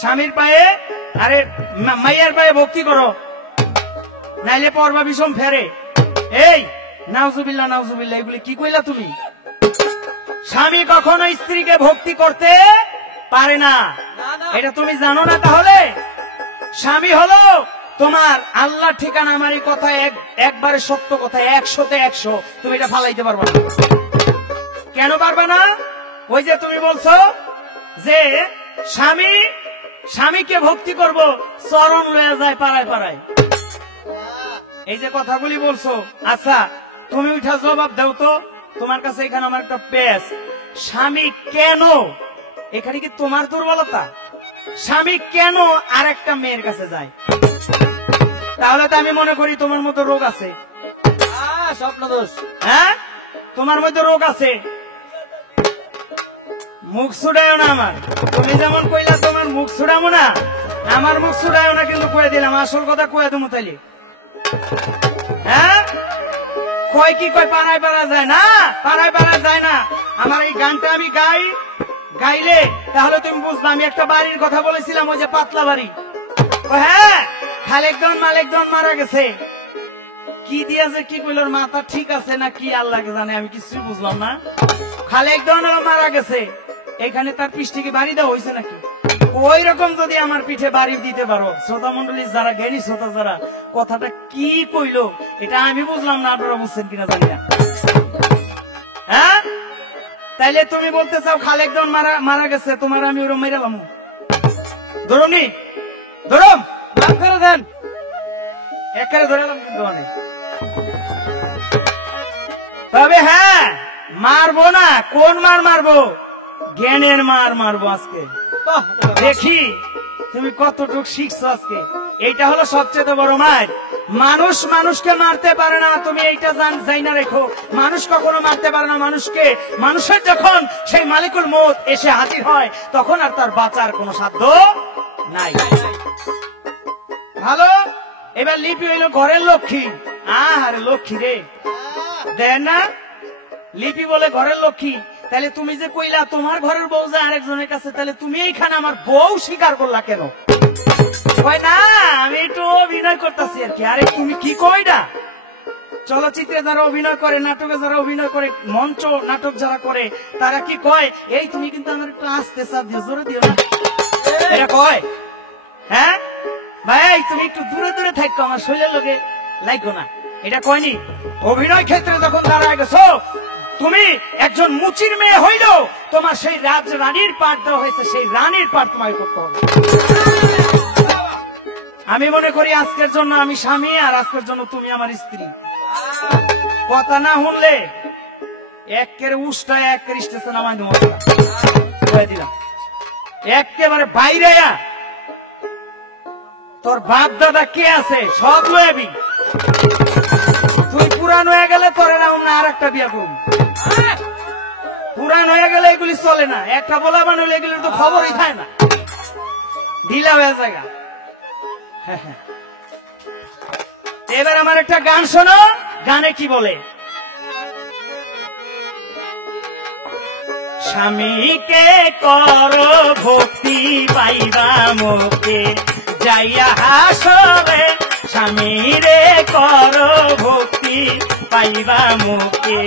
স্বামীর পায়ে আরে মাইয়ার পায়ে ভক্তি করো, নাইলে পর্বা বিষম ফেরে। এই নাউজুবিল্লাহ নাউজুবিল্লাহ, এগুলি কি কইলা তুমি? স্বামী কখনো স্ত্রীকে ভক্তি করতে পারে না, এটা তুমি জানো না? তাহলে স্বামী হলো তোমার আল্লাহ ঠিকানা। আমার এই কথা একবারে সত্য কথা, 100তে 100। তুমি এটা ফালাইতে পারবে না। কেন পারবে না? ওই যে তুমি বলছো যে স্বামীকে ভক্তি করব, চরণ লয়ে যায় পাড়ায় পাড়ায়, এই যে কথাগুলি বলছো। আচ্ছা তুমি উঠা জবাব দাও তো, তোমার কাছে এখানে আমার একটা পেশ। স্বামী কেন, এখানে কি তোমার দুর্বলতা? স্বামী কেন আর একটা মেয়ের কাছে যায়? তাহলে তো আমি মনে করি তোমার মতো রোগ আছে, স্বপ্ন দোষ। হ্যাঁ তোমার মধ্যে রোগ আছে। মুখ ছুড়ায়ও না আমার, তুমি যেমন কইলা তোমার মুখ ছুড়াবো না, আমার মুখ ছুড়ায়ও না, কিন্তু কয়ে দিলাম আসল কথা কয়ে দেবো তাইলে। হ্যাঁ কয় কি কয় পাড়ায় পাড়া যায় না, পাড়ায় পাড়া যায় না। আমার এই গানটা আমি গাইলে তাহলে তুমি বুঝবা আমি একটা বাড়ির কথা বলেছিলাম, ওই যে পাতলা বাড়ি। হ্যাঁ খালেকজন মালেকজন মারা গেছে, কি দিয়েছে কি কইল, মাথা ঠিক আছে না কি আল্লাহকে জানে, আমি কিছুই বুঝলাম না। খালেকজন মারা গেছে, এখানে তার পিঠে বাড়ি দেওয়া হয়েছে নাকি? ওই রকম যদি আমার পিঠে বাড়ি দিতে পারো, শ্রোতা মন্ডলী যারা জ্ঞানী শ্রোতা যারা, কথাটা কি কইলো এটা আমি বুঝলাম না, আপনারা বুঝছেন কিনা জানি না। হ্যাঁ তাইলে তুমি বলতে চাও খালেকজন মারা গেছে, তোমার আমি ওরম মেরালাম? ধরুনি ধরুম নাম ফেলে দেন, একেবারে ধরেলাম কিন্তু অনেক। তবে হ্যাঁ মারবো না, কোন মার মারবো? জ্ঞানের মার মারবো আজকে, দেখি তুমি কতটুকু শিখছো আজকে। এইটা হলো সবচেয়ে বড় মার। মানুষ মানুষকে মারতে পারে না, তুমি এইটা যাই না রেখো। মানুষ কখনো মারতে পারে না মানুষকে। মানুষের যখন সেই মালিকুল মউত এসে হাজির হয়, তখন আর তার বাঁচার কোনো সাধ্য নাই। ভালো, এবার লিপি হইল ঘরের লক্ষ্মী। আরে লক্ষ্মী রে, দেন না লিপি বলে ঘরের লক্ষ্মী। তাহলে তুমি যে কইলা তোমার ঘরের বউ যায় আরেকজনের কাছে, তাহলে তুমি এইখানে আমার বউ স্বীকার করলা কেন? কয় না আমি একটু অভিনয় করতেছি আর কি। আরে তুমি কি কইডা? চলচ্চিত্রে যারা অভিনয় করে, নাটকে যারা অভিনয় করে, মঞ্চ নাটক যারা করে, তারা কি কয়, এই তুমি কিন্তু আমার একটু আস্তে চাপ দিও, জোরে দিও না, এটা কয়। হ্যাঁ ভাই তুমি একটু দূরে দূরে থাকো, আমার শরীরের লোকে লাগো না, এটা কয়নি? অভিনয় ক্ষেত্রে যখন দাঁড়ায় গেছো, তুমি একজন মুচির মেয়ে হইল, তোমার সেই রানীর পাঠ দেওয়া হয়েছে, সেই রানীর পাঠ তোমায় করতে হবে। আমি মনে করি আজকের জন্য আমি স্বামী, আর আজকের জন্য তুমি আমার স্ত্রী। কথা না শুনলে একেবারে উষ্টায় একের স্টেশন আমায় দিলাম, একেবারে বাইরে। তোর বাপ দাদা কে আছে সব লয়াবি, তুই পুরান হয়ে গেলে তোর এরকম না আর একটা বিয়া করুন। পুরান হয়ে গেলে এগুলি চলে না, একটা বলা বানালে এগুলির তো খবরই থাকে না, ঢিলা হয়ে জায়গা। এবার আমার একটা গান শোনো, গানে কি বলে? স্বামীকে কর ভক্তি পাইবা মুখে যাইয়া হাসরে, স্বামীরে কর ভক্তি পাইবা মুখে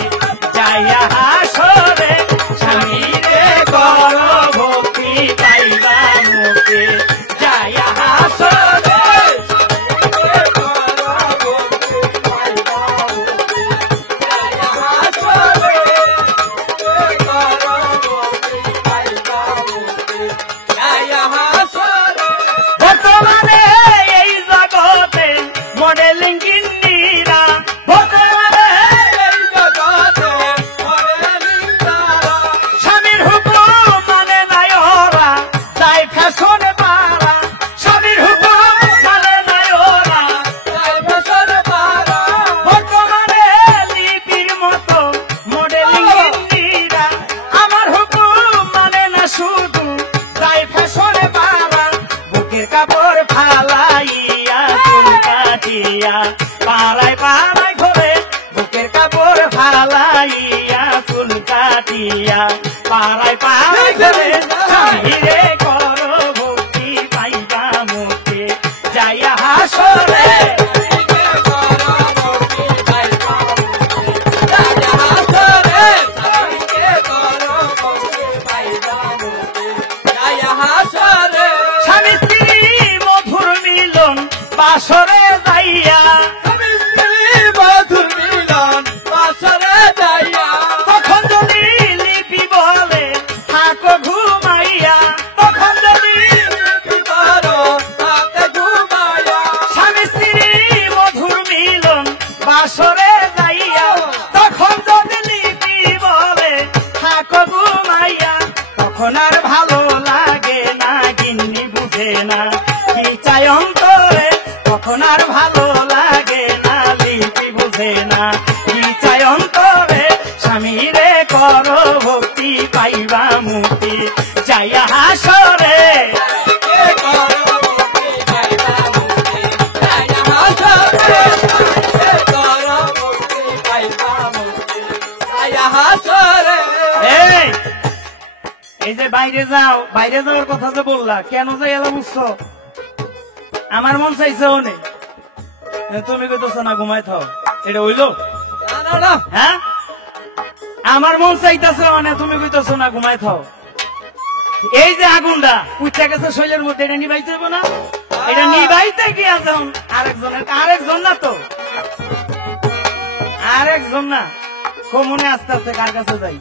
যাইয়া হাসরে, স্বামীরে কর ভক্তি পাইবা মুখে যাইয়া হাসরে। বর্তমানে এই জগতে মডেলিং গিন্নিরা, বর্তমানে এই জগতে মডেলিং তারা, স্বামীর হুকুম মানে নাই ওরা তাই ফ্যাশন পারা, স্বামীর হুকুম মানে নাই ওরা তাই ফ্যাশন পারা। বর্তমানে লিপির মতো মডেলিং গিন্নিরা, আমার হুকুম মানে না শুধু তাই ফ্যাশন পারা। বুকের কাপড় ফালাইয়া চুল কাটিয়া পাড়ায় পাড়ায় ঘরে, বুকের কাপড় ফালাইয়া চুল কাটিয়া পাড়ায় পাড়ায় ঘরে, স্বামীরে কর ভক্তি পাইবা মুখে যাইয়া হাসরে। স্বামী স্ত্রী মধুর মিলন বাসরে যাইয়া, মধুর মিলন বাসরে যাইয়া, তখন যদি লিপি বলে থাকো ঘুমাইয়া, তখন যদি লিপি বলো থাকো ঘুমাইয়া, স্বামী স্ত্রী মধুর মিলন বাসরে যাইয়া, তখন যদি লিপি বলে থাকো ঘুমাইয়া, তখন আর ভালো লাগে না, গিন্নি বুঝে না কি চাই অন্তরে, তখন আর ভালো লাগে না, লিপি বুঝে না কি চাই অন্তরে। স্বামীরে কর ভক্তি পাইবা মুক্তি যাইয়া হাসরে। এই যে বাইরে যাও, বাইরে যাওয়ার কথা যে বললা, কেন যাই এলাম বুঝছো? আমার মন চাইছে নেই, তুমি কইতেছো না ঘুমাই থাও, এটা হইলো? হ্যাঁ, আমার মন চাইতেছে মানে তুমি কইতেছো না ঘুমাই থাও। এই যে আগুনটা উঠে গেছে শৈলের মধ্যে, এটা নিবাইতে হইব না? এটা নিবাইতে গিয়া যাও আরেকজনের, আরেকজন না তো, আরেকজন না, কমনে আস্তে আস্তে কার কাছে যাই।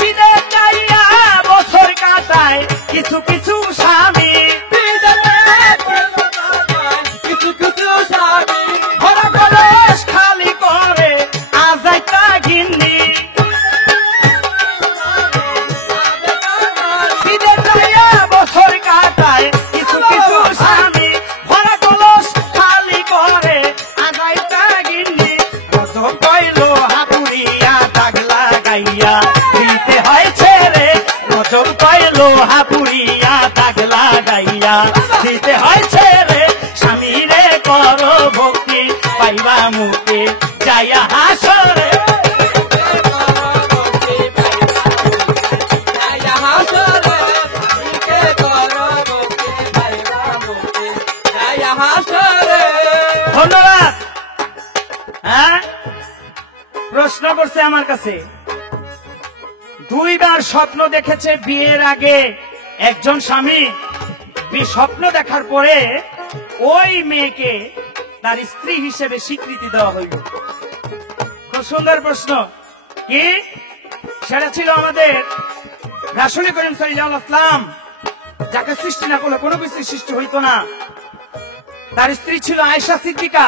বিদেশ যাইয়া বছর কাটায় কিছু কিছু স্বামী, কিছু কিছু স্বামী ঘরে কলস খালি করে আজ একটা গিন্নি। বিদেশ যাইয়া বছর কাটায় কিছু কিছু স্বামী ঘরে কলস খালি করে আজ একটা গিন্নি। কত কইল হাতুড়িয়া দাগ লাগাইয়া দিতে হয় ছেড়ে, কত কইল হাতুড়িয়া দাগ লাগাইয়া দিতে হয় ছেড়ে, স্বামীরে কর ভক্তি পাইবা মুক্তি যাইয়া হাসরে। ধন্যবাদ। হ্যাঁ, প্রশ্ন করছে আমার কাছে, দুইবার স্বপ্ন দেখেছে বিয়ের আগে একজন স্বামী, স্বপ্ন দেখার পরে ওই মেয়েকে তার স্ত্রী হিসেবে স্বীকৃতি দেওয়া হইল। খুব সুন্দর প্রশ্ন। কি সেটা ছিল আমাদের রাসূল করিম সাল্লাল্লাহু আলাইহি ওয়াসাল্লাম, যাকে সৃষ্টি না করলে কোনো কিছু সৃষ্টি হইতো না। তার স্ত্রী ছিল আয়েশা সিদ্দিকা,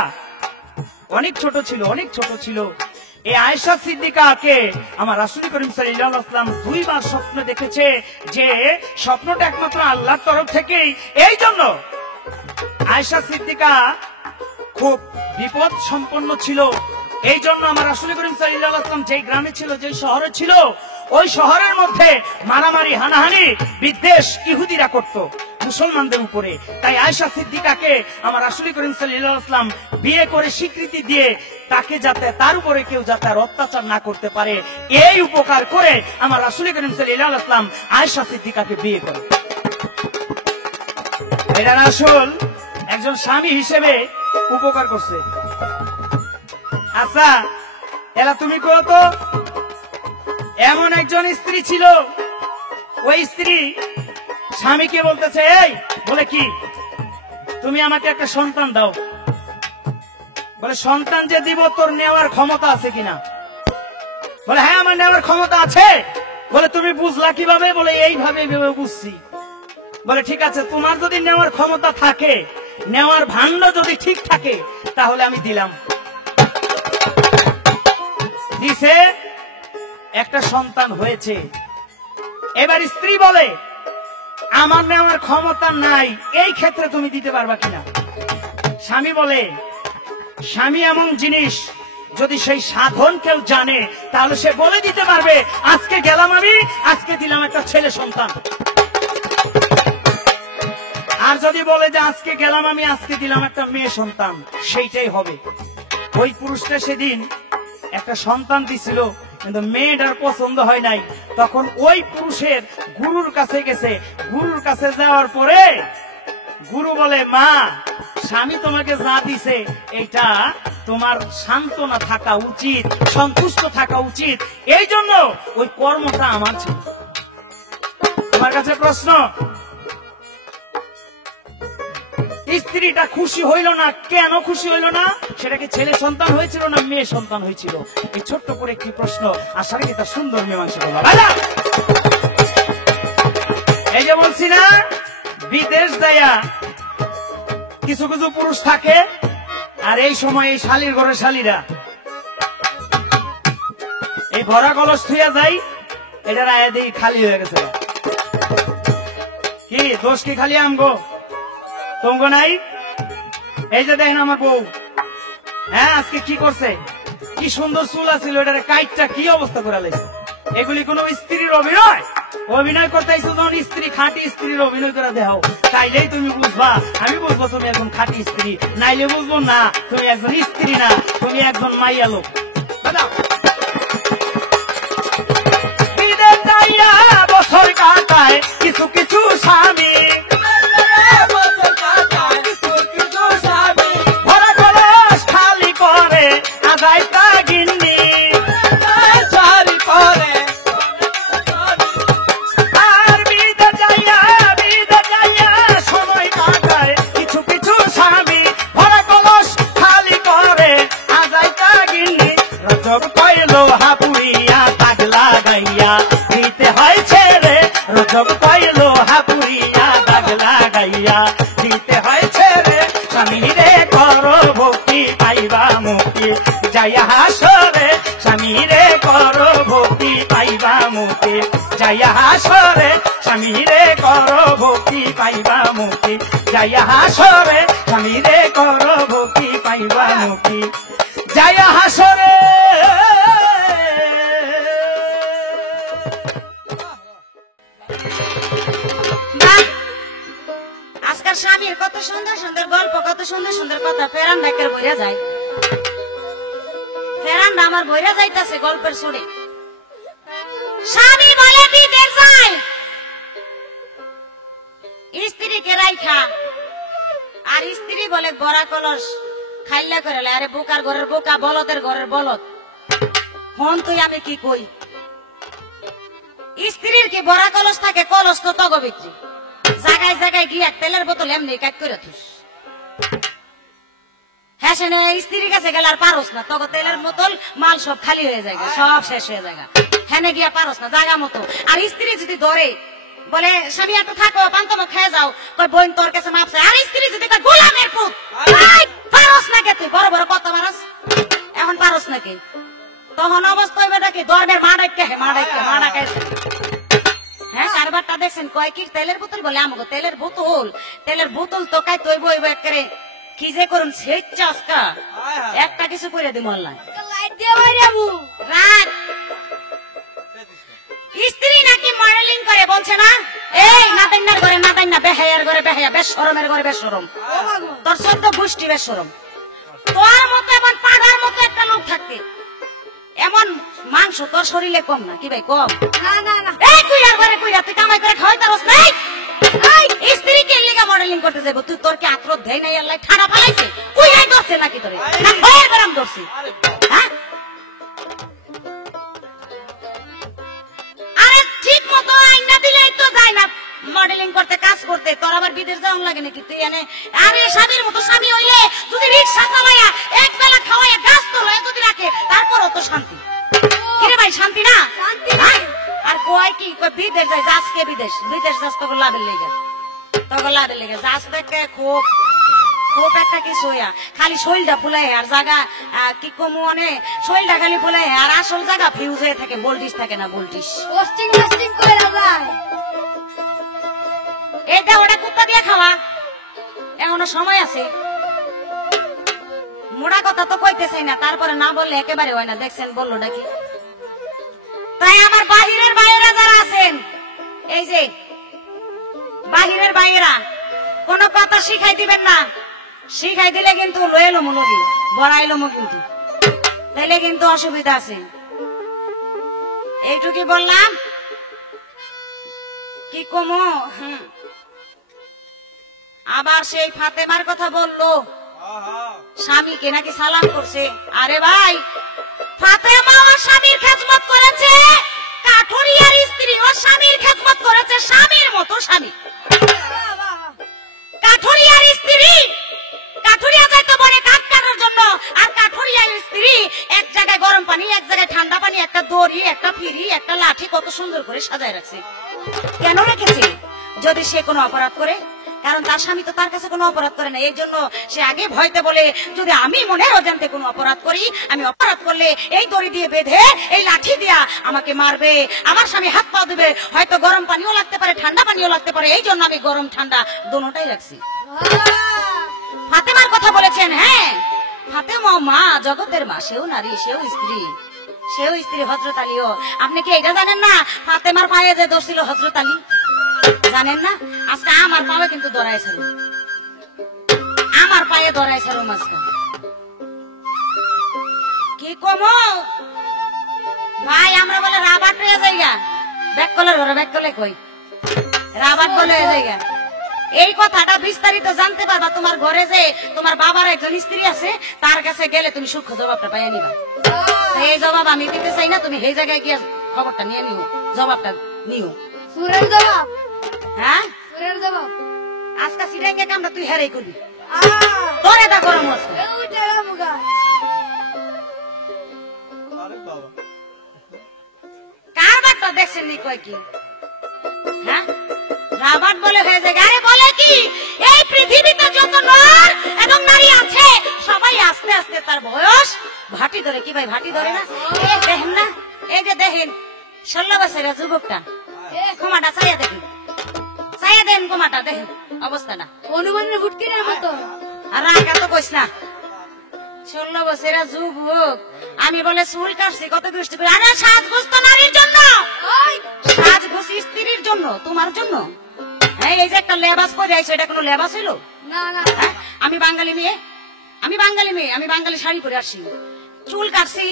অনেক ছোট ছিল, অনেক ছোট ছিল। এই আয়েশা সিদ্দিকাকে আমার রাসূল করিম সাল্লাল্লাহু আলাইহি ওয়াসাল্লাম দুইবার স্বপ্ন দেখেছে, যে স্বপ্নটা একমাত্র আল্লাহর তরফ থেকেই। এই জন্য আয়েশা সিদ্দিকা খুব বিপদ সম্পন্ন ছিল, এই জন্য আমার রাসূল করিম সাল্লাল্লাহু আলাইহি ওয়াসাল্লাম যেই গ্রামে ছিল, যেই শহরে ছিল, ওই শহরের মধ্যে মারামারি হানাহানি বিদ্বেষ ইহুদিরা করত মুসলমানদের উপরে। তাই আয়েশা সিদ্দিকাকে আমার রাসূল করিম সাল্লাল্লাহু আলাইহি ওয়াসাল্লাম বিয়ে করে স্বীকৃতি দিয়ে তাকে যাতে তার উপরে কেউ যাতে আর অত্যাচার না করতে পারে, এই উপকার করে আমার রাসূল করিম সাল্লাল্লাহু আলাইহি ওয়াসাল্লাম আয়েশা সিদ্দিকাকে বিয়ে করে। এটা রাসূল একজন স্বামী হিসেবে উপকার করছে। আচ্ছা এলা তুমি কো তো, এমন একজন স্ত্রী ছিল, ওই স্ত্রী স্বামীকে বলতেছে, এই বলে কি তুমি আমাকে একটা সন্তান দাও। বলে সন্তান যে দিব তোর নেওয়ার ক্ষমতা আছে কিনা? বলে হ্যাঁ আমার নেওয়ার ক্ষমতা আছে। বলে তুমি বুঝলা কিভাবে? বলে এইভাবে এইভাবে বুঝছি। বলে ঠিক আছে, তোমার যদি নেওয়ার ক্ষমতা থাকে, নেওয়ার ভাণ্ড যদি ঠিক থাকে, তাহলে আমি দিলাম। দিছে, একটা সন্তান হয়েছে। এবার স্ত্রী বলে আমার নেওয়ার ক্ষমতা নাই, এই ক্ষেত্রে তুমি দিতে পারবা কিনা? স্বামী বলে স্বামী এমন জিনিস, যদি সেই সাধন কেউ জানে তাহলে সে বলে দিতে পারবে আজকে গেলাম আমি, আজকে দিলাম একটা ছেলে সন্তান। আর যদি বলে যে আজকে গেলাম আমি, আজকে দিলাম একটা মেয়ে সন্তান, সেইটাই হবে। ওই পুরুষটা সেদিন একটা সন্তান দিছিল, কিন্তু মেয়েটার পছন্দ হয় নাই। তখন ওই পুরুষের গুরুর কাছে গেছে। গুরুর কাছে যাওয়ার পরে গুরু বলে, মা স্বামী তোমাকে যা দিছে এটা তোমার সান্ত্বনা থাকা উচিত, সন্তুষ্ট থাকা উচিত, এই জন্য ওই কর্মটা আমার ছিল। তোমার কাছে প্রশ্ন, স্ত্রীটা খুশি হইল না, কেন খুশি হইল না? সেটা কি ছেলে সন্তান হয়েছিল না মেয়ে সন্তান হয়েছিল? এই ছোট্ট করে একটি প্রশ্ন, আশা রাখি তার সুন্দর মীমাংসা করলাম। এই যে বলছি না, বিদেশ যাইয়া কিছু কিছু পুরুষ থাকে, আর এই সময় এই শালির ঘরে শালিরা এই ভরা কলস থুইয়া যায়, এটা রায় দিয়ে খালি হয়ে গেছে। কি দোষ কি খালি আমগো? তোমগো নাই? এই যে দেখেন আমার বউ, হ্যাঁ আজকে কি করছে, কি সুন্দর চুল আছিল, এটার কাইটটা কি অবস্থা করে লাগছে। এগুলি কোন স্ত্রীর অভিনয়? অভিনয় করতে আইছো যখন স্ত্রী, খাঁটি স্ত্রীর অভিনয় করে দেখাও, তাইলেই তুমি বুঝবা, আমি বুঝবো তুমি একজন খাঁটি স্ত্রী, নাইলে বুঝবো না তুমি একজন স্ত্রী না, তুমি একজন মাইয়া লোক। বছর কাটায় কিছু কিছু স্বামী, ভরা কলস খালি করে আদায় তা গিন্নি, আর বিদে যাইয়া সময় কাটায় কিছু কিছু স্বামী, ভরা কলস খালি করে আদায় তা গিন্নি। রজব কইলো হাপুরিয়া তাক লাগাইয়া দিতে হয় ছেড়ে, রজব কইলো হাপুরিয়া দাগ লাগাইয়া দিতে হয় ছেড়ে। স্বামী রে করো ভক্তি পাইবা মুক্তি যাইয়া হাসরে, স্বামী রে করো ভক্তি পাইবা মুক্তি যাইয়া হাসরে, স্বামী রে করো ভক্তি পাইবা মুক্তি যাইয়া হাসরে, স্বামী রে করো ভক্তি পাইবা মুক্তি যাইয়া হাসরে। আজকাল স্বামীর কত সুন্দর সুন্দর গল্প, কত সুন্দর সুন্দর কথা ফেরান ডাকের বইরা যায়, ফেরান আমার বইরা যাইতাছে গল্পের সুরে। স্বামী বলে বিদেশ যায়, স্ত্রীকে রাইখা, আর স্ত্রী বলে বড়া কলস খাইলা করে। আরে বোকার ঘরের বোকা, বলদের ঘরের বলদ, হন তুই আমি কি কই? স্ত্রীর কি বড়া কলস থাকে? কলস তো তগ বিক্রি, জায়গায় জায়গায় গিয়ে তেলের বোতল এমনি কাট করে থুস। হ্যাঁ সে স্ত্রীর কাছে গেলে আর পারস না, তখন তেলের বোতল মাল সব খালি হয়ে যায়, সব শেষ হয়ে যায়, হ্যাঁ গিয়া পারস না জায়গা মতো। আর স্ত্রী যদি ধরে বলে স্বামী একটু থাকো পান্তব খেয়ে যাও, কই বোন তোর কাছে মাপছে। আর স্ত্রী যদি কয় গোলামের পুত, পারস না কে তুই? বড় বড় কথা পারস, এখন পারস নাকি? তখন অবস্থা হইবে নাকি ধর্মের মা ডাকে, মা ডাকে, মা ডাকে। হ্যাঁ কারবারটা দেখছেন, কয় কি তেলের বোতল বলে আমাকে তেলের বোতল, তেলের বোতল তো কাই তৈব হইব একেবারে কি যে করুন স্বেচ্ছা আজকা একটা কিছু করে দিই মহল্লায়। দিয়ে বাইরে আমু রাত স্ত্রী নাকি মডেলিং করে বলছে না? এই নাতাইনার ঘরে নাতাইনা, বেহায়ার ঘরে বেহায়া, বেশরমের ঘরে বেশরম, তোর সদ্য গোষ্ঠী বেশরম। তোর মতো এমন পাড়ার মতো একটা লোক থাকতে এমন মাংস তোর শরীরে কম না কি ভাই? কম না না না এই কুইরার ঘরে কুইরা তুই কামাই করে খাওয়াই তারস নাই? এই স্ত্রী কে লিগা মডেলিং করতে যাবো? তুই তোর কি আত্রত দেয় নাই? আল্লাহ ঠাড়া ফালাইছে? কুইরাই ধরছে নাকি তোরে? না খয়ের গরম ধরছি? হ্যাঁ, আরে ঠিক মতো আইনা দিলেই তো যায় না মডেলিং করতে, কাজ করতে। তোর আবার বিদেশ যাওয়ার লাগে নাকি তুই এনে? আরে স্বামীর মতো স্বামী হইলে যদি রিক্সা চালাইয়া এক বেলা খাওয়াইয়া গাছ তোলায় যদি রাখে তারপরও তো শান্তি। কিরে ভাই, শান্তি না? শান্তি হ্যাঁ? আর কয় কি কয় বিদেশ যায়, যাস কে বিদেশ? বিদেশ যাস তোকে লাভের লেগে, তোকে লাভের লেগে যাস থেকে খুব খুব একটা কিছু হইয়া খালি শরীরটা ফুলাই আর জায়গা কি কমু অনে শরীরটা খালি ফুলাই আর আসল জায়গা ফিউজ হয়ে থাকে, ভোল্টেজ থাকে না, ভোল্টেজ। পোস্টিং পোস্টিং করে যায় এটা ওটা কুত্তা দিয়ে খাওয়া, এখনো সময় আছে। মোড়া কথা তো কইতে চাই না, তারপরে না বললে একেবারে হয় না। দেখছেন বললো নাকি? তাই আমার বাহিরের বাইরা যারা আছেন, এই যে বাহিরের বাইরা, কোন কথা শিখাই দিবেন না। শিখাই দিলে কিন্তু লয়েলো মুলবি বড়াইলো মু কিন্তু, তাইলে কিন্তু অসুবিধা আছে। এইটুকি বললাম। কি কমো? আবার সেই ফাতেমার কথা বললো, স্বামীকে নাকি সালাম করছে। আরে ভাই, ফাতেমা ওর স্বামীর খেদমত করেছে, কাঠুরিয়ার স্ত্রী ওর স্বামীর খেদমত করেছে, স্বামীর মতো স্বামী। কাঠুরিয়ার স্ত্রী কাঠুরিয়া যাইতো বনে কাঠ কাটার জন্য, আর কাঠুরিয়ার স্ত্রী এক জায়গায় গরম পানি, এক জায়গায় ঠান্ডা পানি, একটা দড়ি, একটা ফিরি, একটা লাঠি কত সুন্দর করে সাজায় রাখছে। কেন রেখেছে? যদি সে কোনো অপরাধ করে, কারণ তার স্বামী তো তার কাছে কোনো অপরাধ করে না, এই জন্য সে আগে ভয়তে বলে যদি আমি মনের অজান্তে কোনো অপরাধ করি, আমি অপরাধ করলে এই দড়ি দিয়ে বেঁধে এই লাঠি দিয়া আমাকে মারবে, আমার স্বামী হাত পা দিবে, হয়তো গরম পানিও লাগতে পারে, ঠান্ডা পানিও লাগতে পারে, এই জন্য আমি গরম ঠান্ডা দোনোটাই রাখছি। ফাতেমার কথা বলেছেন। হ্যাঁ, ফাতেমা মা, জগতের মা, সেও নারী, সেও স্ত্রী, সেও স্ত্রী হযরত আলীও। আপনি কি এটা জানেন না? ফাতেমার পায়ে যে দোষ ছিল হযরত আলী, জানেন না? আজকে আমার পায়ে কিন্তু দৌড়াইছে, আমার পায়ে দৌড়াইছে আজকে। কি কমো ভাই, আমরা বলে রাবাট হয়ে যাইগা, ব্যাক কলের ঘরে ব্যাক কলে কই রাবাট বলে হয়ে যাইগা। এই কথাটা বিস্তারিত জানতে পারবা তোমার ঘরে যে তোমার বাবার একজন স্ত্রী আছে, তার কাছে গেলে তুমি সূক্ষ্ম জবাবটা পাইয়া নিবা। এই জবাব আমি দিতে চাই না, তুমি এই জায়গায় গিয়ে খবরটা নিয়ে নিও, জবাবটা নিও। সুরের জবাব, হ্যাঁ, সুরের জবাব আজকে সিটাইকে কামটা তুই হেরাই করবি, তোর এটা গরম হচ্ছে। কার বাটটা দেখছেন নি কয় কি? হ্যাঁ, রাবাট বলে হয়ে যায়। আরে বলে কি, এই পৃথিবীতে যত নর এবং নারী আছে সবাই আস্তে আস্তে তার বয়স ভাটি ধরে। কি ভাই, ভাটি ধরে না? এই দেখেন না, এই যে দেখেন 16 বছরের যুবকটা, কুমাটা চাইয়া দেখেন, চাইয়া দেন কুমাটা দেখেন অবস্থাটা, অনুমানের ফুটকিনের মতো। আর রাগা তো কইস না, 16 বছরের যুবক। আমি বলে চুল কাটছি কত দৃষ্টি করে। আরে সাজগোজ তো নারীর জন্য, সাজগোজ স্ত্রীর জন্য, তোমার জন্য। হ্যাঁ, এই যে একটা লেবাস করে আইছো, এটা কোনো লেবাস হইলো? না না, আমি বাঙালি মেয়ে, আমি বাঙালি মেয়ে, আমি বাঙালি শাড়ি পরে আসছি, চুল কাটছি,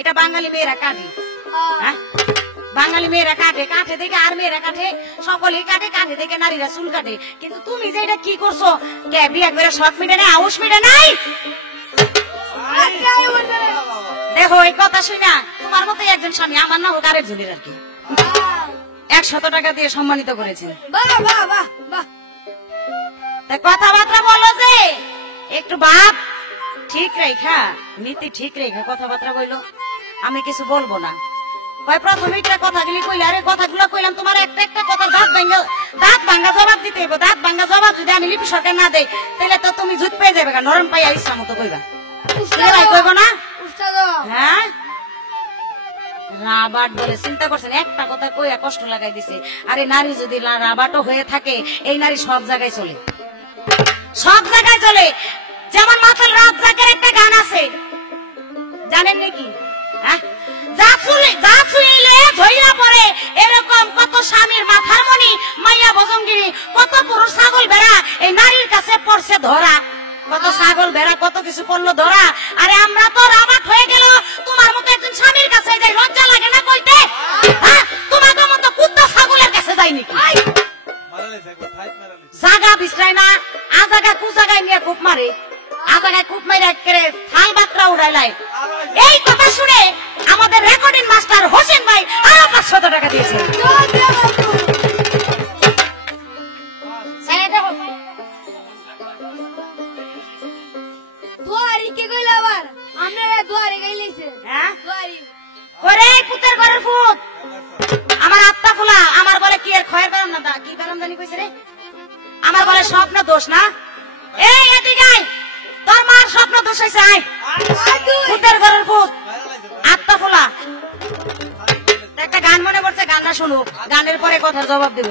এটা বাঙালি মেয়েরা কাটে। হ্যাঁ, বাঙালি মেয়েরা কাটে, কাঠে দেখে আর মেয়েরা কাটে, সকলেই কাটে, কাঠে দেখে নারীরা চুল কাটে। কিন্তু তুমি যে এটা কি করছো, কে বিয়ে করে শখ মিটে নাই, আউশ মিটে নাই? দেখো, এই কথা শুনা তোমার মতো একজন স্বামী, আমার না হোক আরেকজনের আর কি, 100 টাকা দিয়ে সম্মানিত করেছেন। বাহ বাহ বাহ বাহ। তাই কথাবার্তা বলো যে একটু বাপ ঠিক রেখা, নীতি ঠিক রেখা কথাবার্তা বললো। আমি কিছু বলবো না, কয় প্রথমে একটা কথাগুলি কইলে, আরে কথাগুলো কইলাম তোমার একটা একটা কথা দাঁত ভাঙ্গা জবাব দিতে হইব। দাঁত ভাঙ্গা জবাব যদি আমি লিপি সরকার না দেই, তাহলে তো তুমি জুত পেয়ে যাবে, নরম পাইয়া ইচ্ছা মতো কইবা, কইব না? হ্যাঁ, রাবাট বলে চিন্তা করছেন, একটা কথা কইয়া কষ্ট লাগাই দিছে। আরে নারী যদি রাবাটও হয়ে থাকে, এই নারী সব জায়গায় চলে, সব জায়গায় চলে। যেমন মাতাল রাত জাগের একটা গান আছে, জানেন নাকি? হ্যাঁ? যা ছুঁইলে ঝইরা পড়ে, এরকম কত স্বামীর মাথার মনি মাইয়া ভজঙ্গিনী, কত পুরুষ ছাগল ভেড়া এই নারীর কাছে পড়ছে ধরা, কত ছাগল ভেড়া কত কিছু করলো ধরা। আরে আমরা তো রাবাট হয়ে গেল, তোমার মতো একজন স্বামীর কাছে যাই, লজ্জা লাগে না কইতে? হ্যাঁ, তোমাকে মতো কুত্তা ছাগলের কাছে যাই নাকি? জাগা বিশ্রায় না, আজাগা কুজাগায় নিয়ে কূপ মারে, আজাগায় কূপ মেরে করে থাল বাত্রা উড়াইলাই। এই কথা শুনে আমাদের রেকর্ডিং মাস্টার হোসেন ভাই আরো 500 টাকা দিয়েছে। দুয়ারি কে কইলা আবার? আপনারা দুয়ারি গাইলেছেন? হ্যাঁ? দুয়ারি করে পুতের ঘরের ফুট আমার আত্মা ফুলা, আমার বলে কি এর খয়ের বেরাম না, কি বেরাম জানি কইছে রে, আমার বলে স্বপ্ন দোষ না। এই এদিকে আয়, তোর মার স্বপ্ন দোষ হইছে, আয় পুতের ঘরের ফুট আত্মা ফুলা। একটা গান মনে পড়ছে, গানটা শুনুক, গানের পরে কথার জবাব দেব।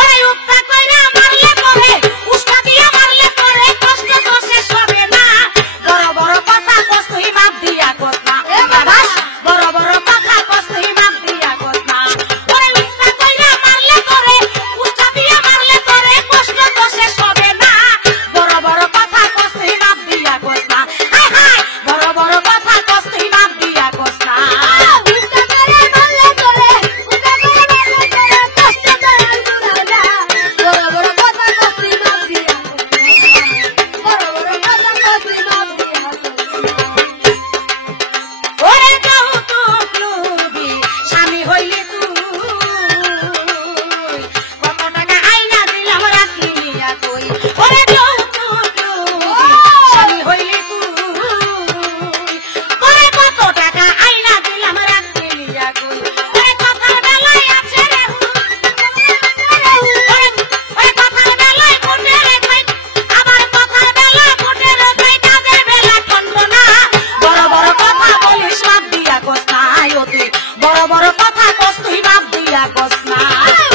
ওরে উত্তা কইরা মারলে পরে, উস্তা দিয়া মারলে পরে, কষ্ট তো শেষ হবে না। বড় বড় কথা কষ্টই মাপ দিয়া কষ্ট না, বড় বড় কথা কষ্টই মাপ দিয়া কষ্ট না। ওরে উত্তা কইরা মারলে পরে, উস্তা দিয়া মারলে পরে, কষ্ট তো শেষ হবে না। বড় বড় কথা কষ্টই মাপ দিয়া কষ্ট না, হায় হায়, বড় বড় কথা কষ্টই মাপ দিয়া কষ্ট না। উস্তা করে মারলে করে, উস্তা করে মারলে করে, কষ্ট দেয় দুরাজা। বড় বড় কথা কষ্টি মাপ দিয়া, বড় বড় কথা কষ্টি মাপ দিয়া। ওরে যৌতুক লুবি স্বামী হইলি তুই, কত টাকা আইনা দিলাম রাখলি নিয়া কই। ওরে যৌতুক লুবি স্বামী হইলি তুই, ওরে কত টাকা আইনা দিলাম রাখলি নিয়া কই। ওরে কথার বেলায় আছে রে ওরে কথার বেলায় ফুটে রে কই, আবার কথার বেলা ফুটে রে কই, কাজের বেলা খন্ড না। বড় বড় কথা বলিস মাপ দিয়া কস না, ও তুই বড় বড় কথা কস তুই মাপ দিয়া কস না।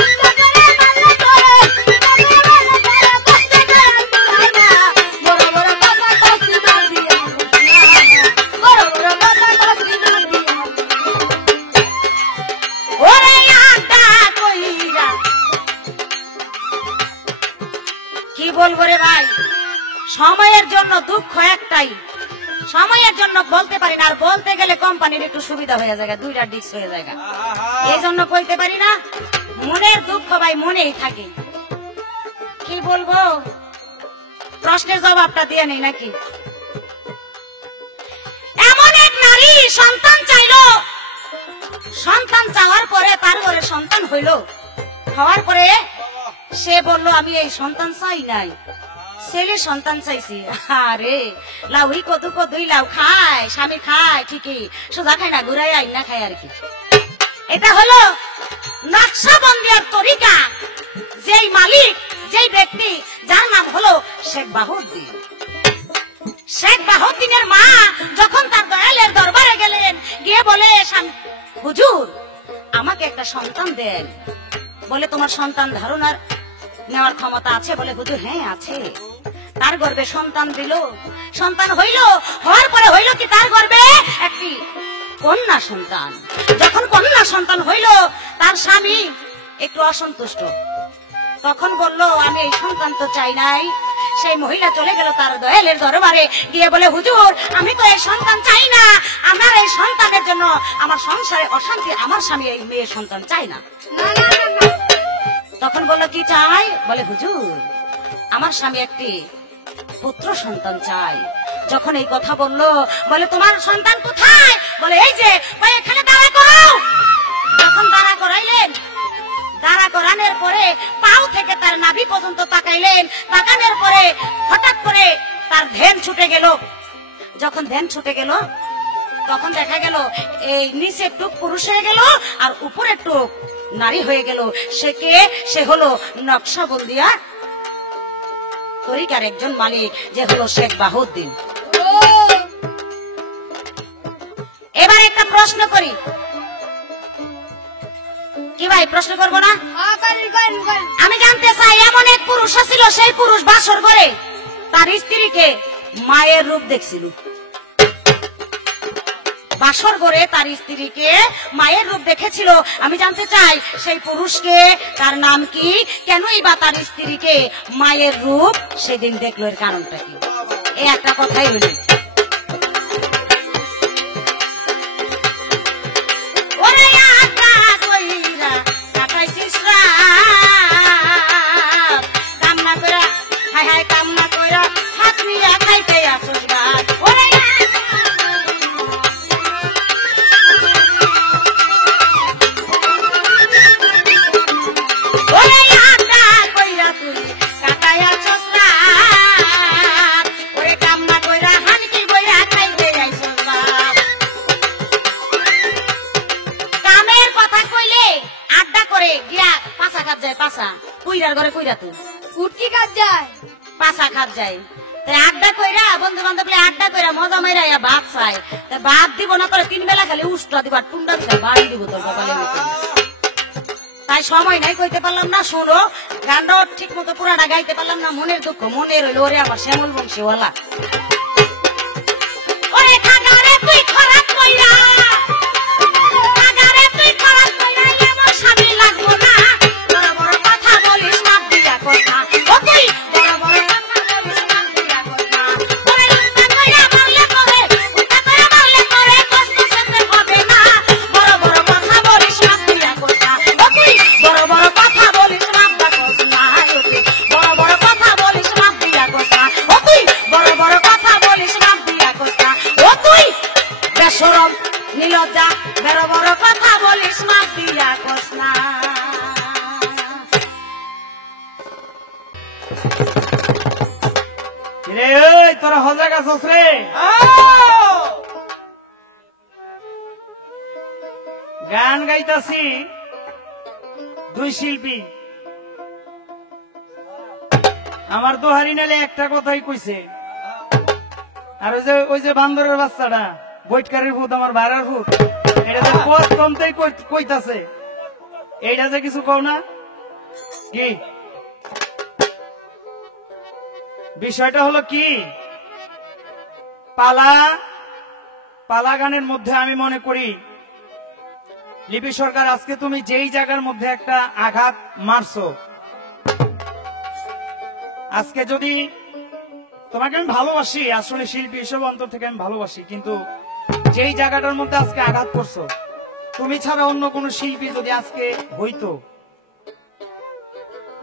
উস্তা করে মারলে করে, উস্তা করে মারলে করে, কষ্ট দেয় দুরাজা। বড় বড় কথা কষ্টি মাপ দিয়া, বড় বড় কথা কষ্টি মাপ দিয়া। ওরে আড্ডা কইরা কি বলবো রে ভাই, সময়ের জন্য দুঃখ একটাই, সময়ের জন্য বলতে পারি না, আর বলতে গেলে কোম্পানির একটু সুবিধা হয়ে যায়, দুইটা ডিস্ক হয়ে যায়, এই জন্য কইতে পারি না। মনের দুঃখ ভাই মনেই থাকে, কি বলবো, প্রশ্নের জবাবটা দিয়ে নেই নাকি। এমন এক নারী সন্তান চাইলো, সন্তান চাওয়ার পরে তার ঘরে সন্তান হইল, হওয়ার পরে সে বলল আমি এই সন্তান চাই নাই, ছেলে সন্তান চাইছি। আরে লাউই কদু কদুই লাউ খায়, স্বামী খায় ঠিকই, সোজা খায় না, ঘুরাই আইন না খায় আর কি। এটা হলো নকশাবন্দিয়ার তরিকা, যেই মালিক, যেই ব্যক্তি, যার নাম হলো শেখ বাহাউদ্দিন। শেখ বাহাউদ্দিনের মা যখন তার দয়ালের দরবারে গেলেন, গিয়ে বলে হুজুর আমাকে একটা সন্তান দেন। বলে তোমার সন্তান ধারণার নেওয়ার ক্ষমতা আছে? বলে হুজুর হ্যাঁ আছে। তার গর্ভে সন্তান দিল, সন্তান হইল, হওয়ার পরে হইল কি তার গর্ভে একটি কন্যা সন্তান। যখন কন্যা সন্তান হইল তার স্বামী একটু অসন্তুষ্ট, তখন বলল আমি এই সন্তান তো চাই নাই। সেই মহিলা চলে গেল তার দয়ালের দরবারে, গিয়ে বলে হুজুর আমি তো এই সন্তান চাই না, আমার এই সন্তানের জন্য আমার সংসারে অশান্তি, আমার স্বামী এই মেয়ে সন্তান চাই না। না না না না। তখন বলল কি চাই? বলে হুজুর আমার স্বামী একটি পুত্র সন্তান চাই। যখন এই কথা বললো, বলে তোমার সন্তান কোথায়? বলে এই যে, এখানে দাঁড়া করাও। যখন দাঁড়া করাইলেন, দাঁড়া করানোর পরে পাও থেকে তার নাভি পর্যন্ত তাকাইলেন, তাকানোর পরে হঠাৎ করে তার ধ্যান ছুটে গেল। যখন ধ্যান ছুটে গেল তখন দেখা গেল এই নিচের টুক পুরুষ হয়ে গেল আর উপরের টুক নারী হয়ে গেল। সে কে? সে হলো নকশাবন্দিয়া তরিকার একজন মালিক, যে হলো শেখ বাহাউদ্দিন। এবার একটা প্রশ্ন করি, কি ভাই প্রশ্ন করবো না? আমি জানতে চাই, এমন এক পুরুষ ছিল, সেই পুরুষ বাসর করে তার স্ত্রীকে মায়ের রূপ দেখছিল। বাসর ঘরে তার স্ত্রীকে মায়ের রূপ দেখেছিল। আমি জানতে চাই সেই পুরুষকে, তার নাম কি, কেনই বা তার স্ত্রীকে মায়ের রূপ সেদিন দেখলো, এর কারণটা কি? এই একটা কথাই হইল। ওরে আটা কইরা কাটাইছিস রাত, কামনা কইরা হায় হায় কামনা কইরা হাত নিয়া খাইতে আসিস রাত। ওরে ওরে আটা কইরা তুই কাটাইয়াছস রাত, ওরে কামনা কইরা হানকি কইরা খাইতে আইছস রাত। কামের কথা কইলে আড্ডা করে গিয়া পাছা খাত যায়, পাছা কইরার ঘরে কইরা তুই ফুটকি কাজ যায় পাছা খাত যায়। তাই আড্ডা কইরা বন্ধু বান্ধব আড্ডা কইরা মজা মাইরা ইয়া ভাত চাই, তাই ভাত দিব না, তোরা 3 বেলা খালি উষ্টা দিবা, টুন্ডা দিবা, বাড়ি দিব তোর কপালে মতো। তাই সময় নাই, কইতে পারলাম না। শোনো, গানটা ঠিক মতো পুরাটা গাইতে পারলাম না, মনের দুঃখ মনে রইল। ওরে আবার শ্যামল বংশীওয়ালা। ওরে খাগারে তুই খরাত কইরা, খাগারে তুই খরাত কইরা, এমন স্বামী লাগবো না। বড় বড় কথা বলিস না, দিদা কথা। ও তুই বড় বড় কথা বলিস না, দিদা কথা। ওরে উল্টা কইরা মারলে করে, উল্টা কইরা মারলে করে, কষ্ট সহ্য হবে না। বড় বড় কথা বলিস না, দিদা কথা। ও তুই বড় বড় কথা বলিস না, দিদা কথা। ও তুই বড় বড় কথা বলিস না, দিদা কথা। ও তুই বড় বড় কথা বলিস না, দিদা কথা। ও তুই বেশরম নিলজ্জা, বড় বড় কথা বলিস না, দিদা কথা। রে ওই তোরা হজা গাছস রে। গান গাইতাছি দুই শিল্পী, আমার দোহারি নালে একটা কথাই কইছে। আর ওই যে বান্দরের বাচ্চাটা, বৈটকারের ভূত, আমার ভাড়ার ভূত, এটা যে প্রথমতেই কইতাছে, এইটা যে কিছু কও না কি? বিষয়টা হলো কি, পালা গানের মধ্যে আমি মনে করি লিপি সরকার, আজকে তুমি যেই জায়গার মধ্যে একটা আঘাত মারছো, আজকে যদি তোমাকে আমি ভালোবাসি, আসলে শিল্পী হিসেবে অন্তর থেকে আমি ভালোবাসি, কিন্তু যেই জায়গাটার মধ্যে আজকে আঘাত করছো, তুমি ছাড়া অন্য কোন শিল্পী যদি আজকে হইতো,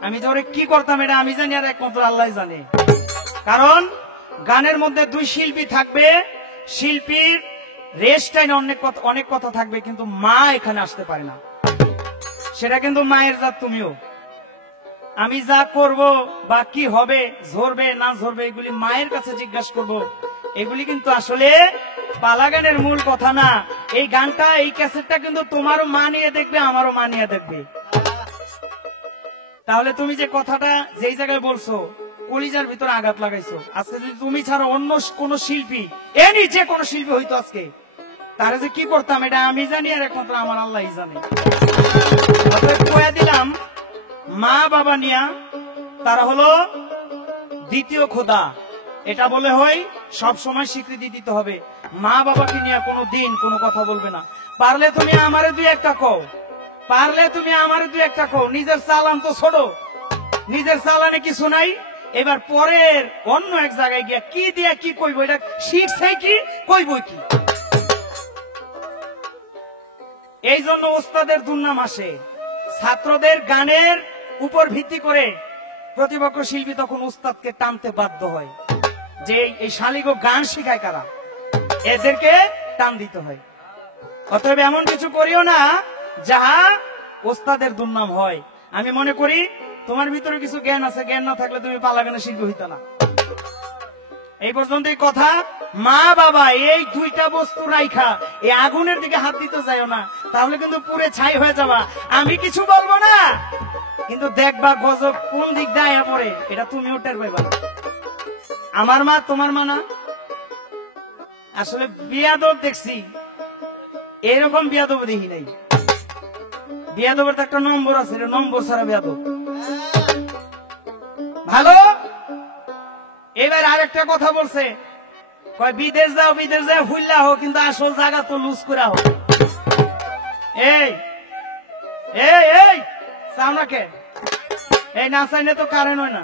আমি ধরে কি করতাম এটা আমি জানি, আর একমাত্র আল্লাহ জানে। কারণ গানের মধ্যে দুই শিল্পী থাকবে, শিল্পীর রেস্ট টাইম অনেক কথা থাকবে, কিন্তু মা এখানে আসতে পারে না। সেটা কিন্তু মায়ের জাত তুমিও। আমি যা করব বা কি হবে, ঝরবে না ঝরবে, এগুলি মায়ের কাছে জিজ্ঞাসা করব। এগুলি কিন্তু আসলে পালা গানের মূল কথা না। এই গানটা, এই ক্যাসেটটা কিন্তু তোমারও মা নিয়ে দেখবে, আমারও মা নিয়ে দেখবে। তাহলে তুমি যে কথাটা যেই জায়গায় বলছো, কলিজার ভিতরে আঘাত লাগাইছো। আজকে যদি তুমি ছাড়া অন্য কোন শিল্পী, এনি যে কোন শিল্পী হইতো আজকে, তারা যে কি করতাম এটা আমি জানি, আর একমাত্র আমার আল্লাহ জানে। কয়ে দিলাম, মা বাবা নিয়া তারা হলো দ্বিতীয় খোদা, এটা বলে হয় সব সময় স্বীকৃতি দিতে হবে। মা বাবাকে নিয়ে কোনো দিন কোনো কথা বলবে না। পারলে তুমি আমারে দুই একটা কও, পারলে তুমি আমারে দুই একটা কও। নিজের চালান তো ছোট, নিজের চালানে কিছু নাই, এবার পরের অন্য এক জায়গায় গিয়া কি দিয়া কি কইব, এটা শিখছে কি কইব কি? এই জন্য ওস্তাদের দুর্নাম আসে। ছাত্রদের গানের উপর ভিত্তি করে প্রতিপক্ষ শিল্পী তখন উস্তাদকে টানতে বাধ্য হয়, যে এই শালিগো গান শিখায় কারা, এদেরকে টান দিতে হয়। অতএব এমন কিছু করিও না যাহা ওস্তাদের দুর্নাম হয়। আমি মনে করি তোমার ভিতরে কিছু জ্ঞান আছে, জ্ঞান না থাকলে তুমি পালা গানের শিল্পী হইতো না। এই পর্যন্তই কথা। মা বাবা এই দুইটা বস্তু রাইখা এই আগুনের দিকে হাত দিতে চাইও না, তাহলে কিন্তু পুরে ছাই হয়ে যাবা। আমি কিছু বলবো না, কিন্তু দেখবা গজব কোন দিক দিয়ে পড়ে, এটা তুমিও টের পাইবা। আমার মা তোমার মা না। আসলে বিয়াদব দেখছি, এরকম বিয়াদব দেখি নাই। বিয়াদবের তো একটা নম্বর আছে, নম্বর ছাড়া বিয়াদব ভালো। এবার আরেকটা কথা বলছে, কয় বিদেশ যাও, বিদেশ যাও হুইল্লা হোক, কিন্তু আসল জায়গা তো লুজ করে হোক। এই এই এই চাও না কে? এই না চাইলে তো কারেন্ট হয় না।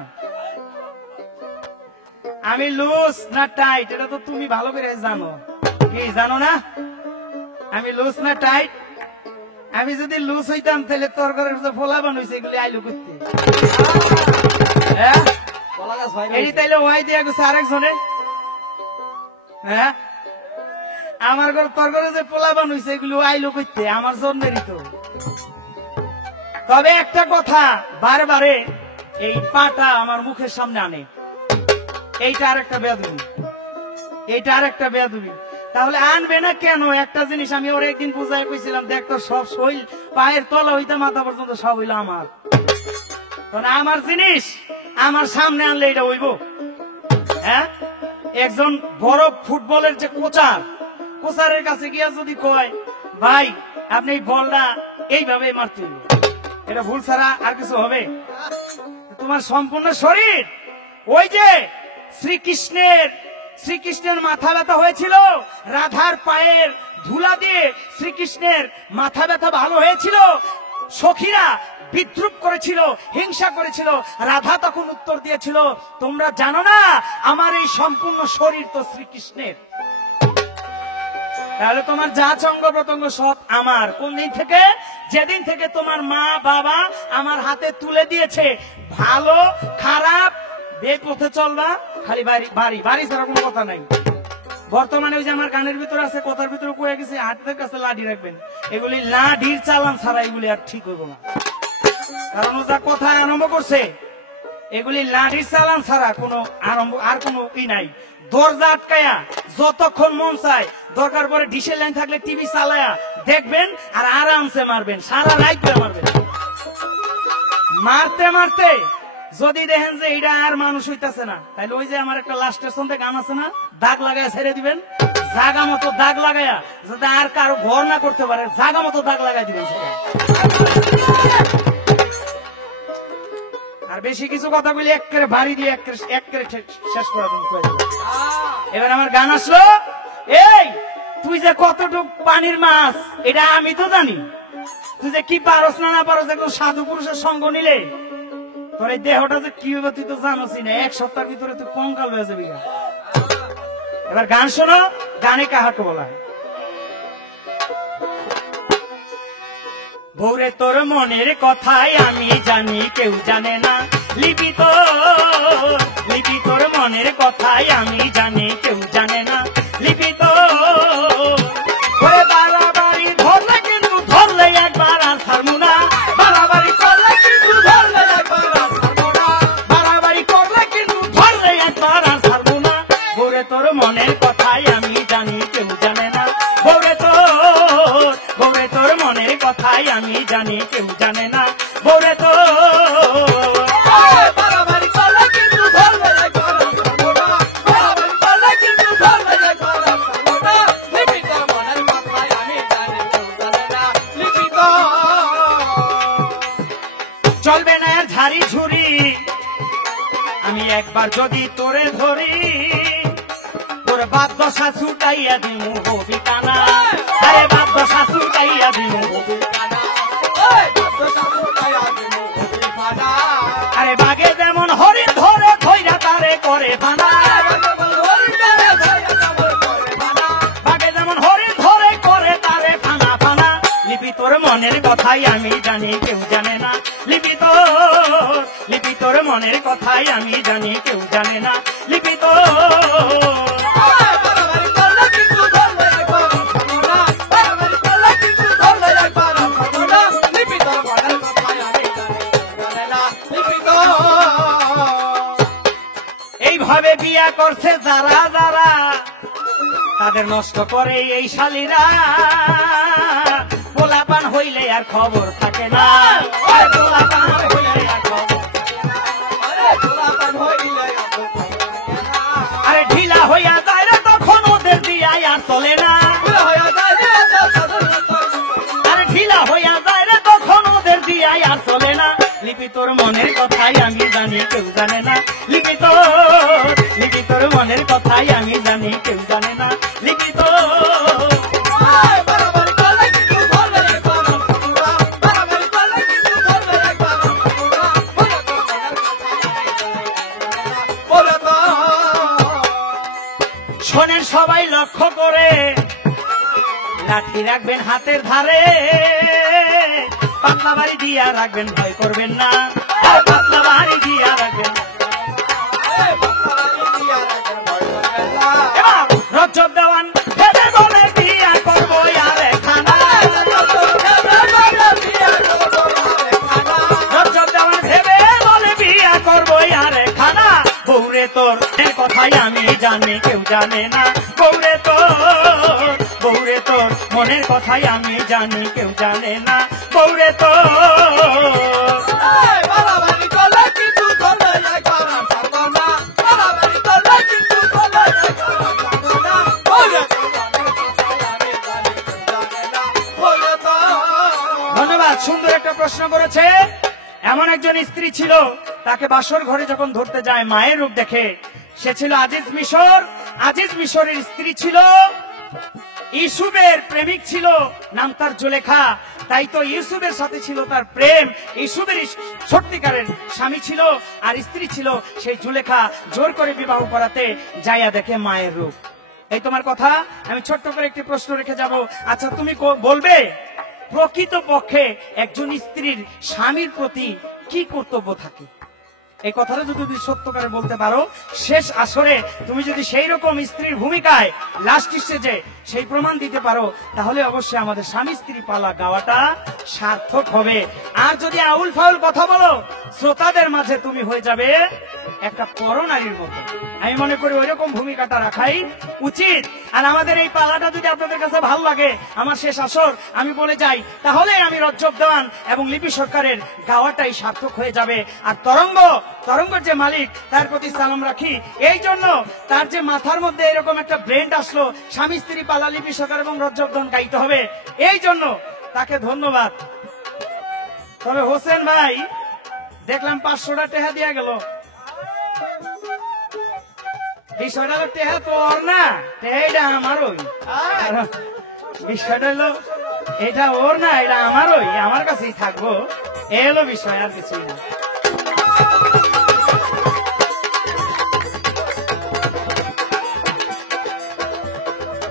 আমি লুজ না টাইট এটা তো তুমি ভালো করে জানো। কি জানো না? আমি লুজ না টাইট? আমি যদি লুজ হইতাম তাহলে তোর ঘরের যে ফোলা বানাইছে এগুলি আইলু করতে। হ্যাঁ এই তাইলে ওয়াই দিয়া গেছে আরেকজনে। হ্যাঁ আমার ঘর তোর ঘরে যে পোলা বানাইছে এগুলো আইলু করতে আমার জন্মেরই তো। তবে একটা কথা বারে বারে এই পাটা আমার মুখের সামনে আনে, এইটা আরেকটা বেয়াদবি, এইটা আরেকটা বেয়াদবি। তাহলে আনবে না কেন? একটা জিনিস আমি ওর একদিন বুঝাই কইছিলাম, দেখ তোর সব শরীর পায়ের তলা হইতে মাথা পর্যন্ত সব হইলো আমার, আমার জিনিস আমার সামনে আনলে এটা হইব? হ্যাঁ একজন বড় ফুটবলের যে কোচার, কোচারের কাছে গিয়া যদি কয় ভাই আপনি এই বলটা এইভাবে মারতে হইব, এটা ভুল ছাড়া আর কিছু হবে? তোমার সম্পূর্ণ শরীর ওই যে শ্রীকৃষ্ণের মাথা ব্যথা হয়েছিল, রাধার পায়ের ধুলা দিয়ে শ্রীকৃষ্ণের মাথা ব্যথা ভালো হয়েছিল, সখীরা বিদ্রুপ করেছিল, হিংসা করেছিল, রাধা তখন উত্তর দিয়েছিল তোমরা জানো না আমার এই সম্পূর্ণ শরীর তো শ্রীকৃষ্ণের। তাহলে তোমার যা অঙ্গ প্রত্যঙ্গ সব আমার। কোন দিন থেকে? যেদিন থেকে তোমার মা বাবা আমার হাতে তুলে দিয়েছে। ভালো খারাপ বেগ পথে চলবা, খালি বাড়ি বাড়ি বাড়ি ছাড়া কোনো কথা নাই। বর্তমানে ওই যে আমার গানের ভিতরে আছে, কথার ভিতরে কয়ে গেছে হাতের কাছে লাঠি রাখবেন, এগুলি লাঠির চালান ছাড়া এগুলি আর ঠিক হইব না। কারণ ও যা কথা আরম্ভ করছে এগুলি লাঠির চালান ছাড়া কোনো আর কোনো ই নাই। দরজা আটকায়া যতক্ষণ মন চায়, দরকার পরে ডিশের লাইন থাকলে টিভি চালায়া দেখবেন আর আরামসে মারবেন, সারা রাত করে মারবেন। মারতে মারতে যদি দেখেন যে এটা আর মানুষ হইতেছে না, তাহলে ওই যে আমার একটা লাস্টের সন্ধে গান আছে না, দাগ লাগায় ছেড়ে দিবেন, জাগা মতো দাগ লাগায়া, যাতে আর কারো ঘর না করতে পারে, জাগা মতো দাগ লাগাই দিবেন। আর বেশি কিছু কথা বলি একেবারে বাড়ি দিয়ে একেবারে শেষ করে দেবো। এবার আমার গান আসলো, এই তুই যে কতটুক পানির মাছ এটা আমি তো জানি, তুই যে কি পারস না পারস, একদম সাধু পুরুষের সঙ্গ নিলে তোর এই দেহটা যে কি হবে তুই তো জানোসই না, এক সপ্তাহের ভিতরে তুই কঙ্কাল হয়ে যাবি। এবার গান শোনো, গানে কাহাকে বলা হয়? ভোরে তোর মনের কথাই আমি জানি কেউ জানে না, লিপি তোর মনের কথাই আমি জানি কেউ জানে না, লিপি তোরে বাড়াবাড়ি ধরলে কিন্তু ধরলে একবার আর ছাড়বো না, বাড়াবাড়ি করলে কিন্তু ধরলে একবার আর ছাড়বো না, বাড়াবাড়ি করলে কিন্তু ধরলে একবার আর ছাড়বো না। ভোরে তোর মনের কথাই আমি জানি কেউ জানে না, ভোরে তোর মনের কথাই আমি জানি কেউ জানে না, ভোরে তো চলবে না ঝাড়ি ঝুড়ি, আমি একবার যদি তোরে ধরি তোর বাপ দশা ছুটাইয়া দিমু হবি কানা, আরে বাপ দশা ছুটাইয়া দিমু হবি কানা, আরে বাগে যেমন হরিণ ধরে ধৈরা তারে করে ফানা, বাগে যেমন হরিণ ধরে করে তারে ফানা ফানা। লিপি তোর মনের কথাই আমি জানি কেউ জানে না, লিপি তোর মনের কথাই আমি জানি কেউ জানে না, লিপি এইভাবে বিয়া করছে যারা যারা তাদের নষ্ট করে এই শালীরা, পোলাপান হইলে আর খবর থাকে না, পোলাপান হইলে আর খবর, আরে ঢিলা হইয়া যায় রে তখন ওদের দিয়াই আর চলে না, আরে ঢিলা হইয়া যায় রে তখন ওদের দিয়াই আর চলে না। লিপি তোর মনের কথাই আমি জানি কেউ জানে না, লিপি তোর মনের কথাই আমি জানি কেউ জানে লাঠি রাখবেন হাতের ধারে, পাতলা বাড়ি দিয়া রাখবেন, ভয় করবেন না, পাতলা বাড়ি দিয়া রাখবেন। রজব দেওয়ান ভেবে বলে বিয়া করবো আর খানা, রজব দেওয়ান ভেবে বলে বিয়া করবো আর খানা। বউরে তোর এর কথাই আমি জানি কেউ জানে না, বউরে তোর মনের কথাই আমি জানি কেউ জানে না, বউরে তোর। ধন্যবাদ। সুন্দর একটা প্রশ্ন করেছে। এমন একজন স্ত্রী ছিল, তাকে বাসর ঘরে যখন ধরতে যায় মায়ের রূপ দেখে। সে ছিল আজিজ মিশর। আজিজ মিশরের স্ত্রী ছিল ইউসুফের প্রেমিক ছিল, নাম তার জুলেখা। তাই তো ইউসুফের সাথে ছিল তার প্রেম। ইউসুফের সত্যিকারের স্বামী ছিল আর স্ত্রী ছিল সেই জুলেখা। জোর করে বিবাহ করাতে যাইয়া দেখে মায়ের রূপ। এই তোমার কথা। আমি ছোট্ট করে একটি প্রশ্ন রেখে যাব। আচ্ছা, তুমি বলবে প্রকৃত পক্ষে একজন স্ত্রীর স্বামীর প্রতি কি কর্তব্য থাকে? এই কথাটা যদি তুমি সত্য করে বলতে পারো, শেষ আসরে তুমি যদি সেই রকম স্ত্রীর ভূমিকায় লাস্ট স্টেজে সেই প্রমাণ দিতে পারো, তাহলে অবশ্যই আমাদের স্বামী স্ত্রী পালা গাওয়াটা সার্থক হবে। আর যদি আউল ফাউল কথা বলো, শ্রোতাদের মাঝে তুমি হয়ে যাবে একটা পরনারীর মতো। আমি মনে করি ওই রকম ভূমিকাটা রাখাই উচিত। আর আমাদের এই পালাটা যদি আপনাদের কাছে ভালো লাগে, আমার শেষ আসর আমি বলে যাই, তাহলে আমি রজব দেওয়ান এবং লিপি সরকারের গাওয়াটাই সার্থক হয়ে যাবে। আর তরঙ্গের যে মালিক, তার প্রতি সালাম রাখি। এই জন্য তার যে মাথার মধ্যে এরকম একটা ব্রেন্ড আসলো, স্বামী স্ত্রী পালা লিপি সরকার এবং রজব দেওয়ান গাইতে হবে, এই জন্য তাকে ধন্যবাদ। তবে হোসেন ভাই দেখলাম 500টা টেহা দিয়া গেল। বিষয়টা হলো টেহা তো ওর না, টেহা আমারই। বিষয়টা হলো এটা ওর না, এটা আমারই, আমার কাছেই থাকবো। এ হলো বিষয়, আর কিছুই না।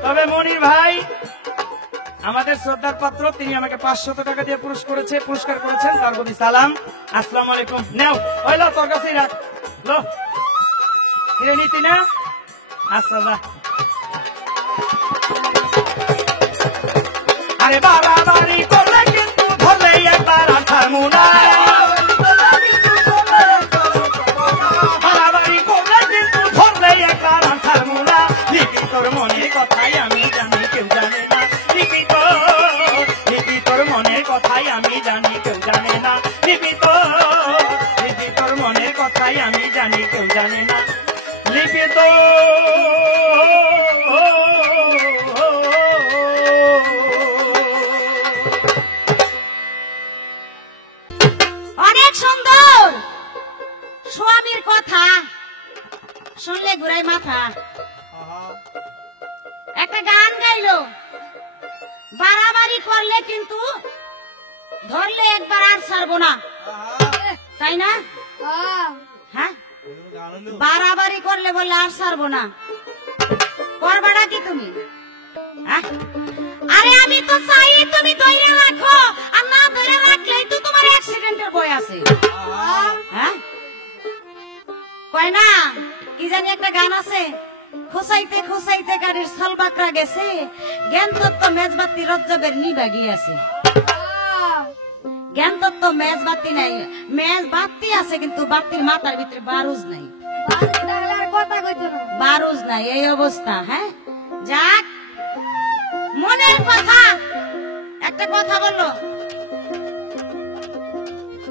তবে মনির ভাই আমাদের শ্রদ্ধার পাত্র, তিনি আমাকে 500 টাকা দিয়ে পুরস্কার করেছেন। তার প্রতি সালাম। আসসালামু আলাইকুম। নেও ওই লো, তোর কাছেই রাখ। লো ফিরে নিতি না? আচ্ছা যা। আরে বাড়াবাড়ি করলে কিন্তু ধরলে একবার আসার মুনা, বাড়াবাড়ি করলে কিন্তু ধরলে একবার আসার মুনা। লিপি তোর মনের কথাই আমি জানি কেউ জানে না, লিপি তোর মনের কথাই আমি জানি কেউ জানে না, লিপি তোর মনের কথাই আমি জানি কেউ জানে না, লিপি তো। অনেক সুন্দর স্বামীর কথা শুনলে ঘুরাই মাথা। একটা গান গাইলো, বাড়াবাড়ি করলে কিন্তু ধরলে একবার আর ছাড়বো না, তাই না? হ্যাঁ, বাড়াবাড়ি করলে বললে আর ছাড়বো না, করবাটা কি তুমি? আরে আমি তো চাই তুমি ধরে রাখো, আর না ধরে রাখলেই তো তোমার অ্যাক্সিডেন্টের ভয় আছে। হ্যাঁ, কয় না কি জানি একটা গান আছে, খুসাইতে খুসাইতে গাড়ির সলবাকরা গেছে, জ্ঞান তত্ত্ব মেজবাতি রজ্জবের নিবা গিয়েছে। জ্ঞান তত্ত্ব মেজবাতি নাই, মেজবাতি আছে কিন্তু বাতির মাথার ভিতরে বারুজ নাই, বারুজ নাই, এই অবস্থা। হ্যাঁ, যাক, মনের কথা একটা কথা বললো,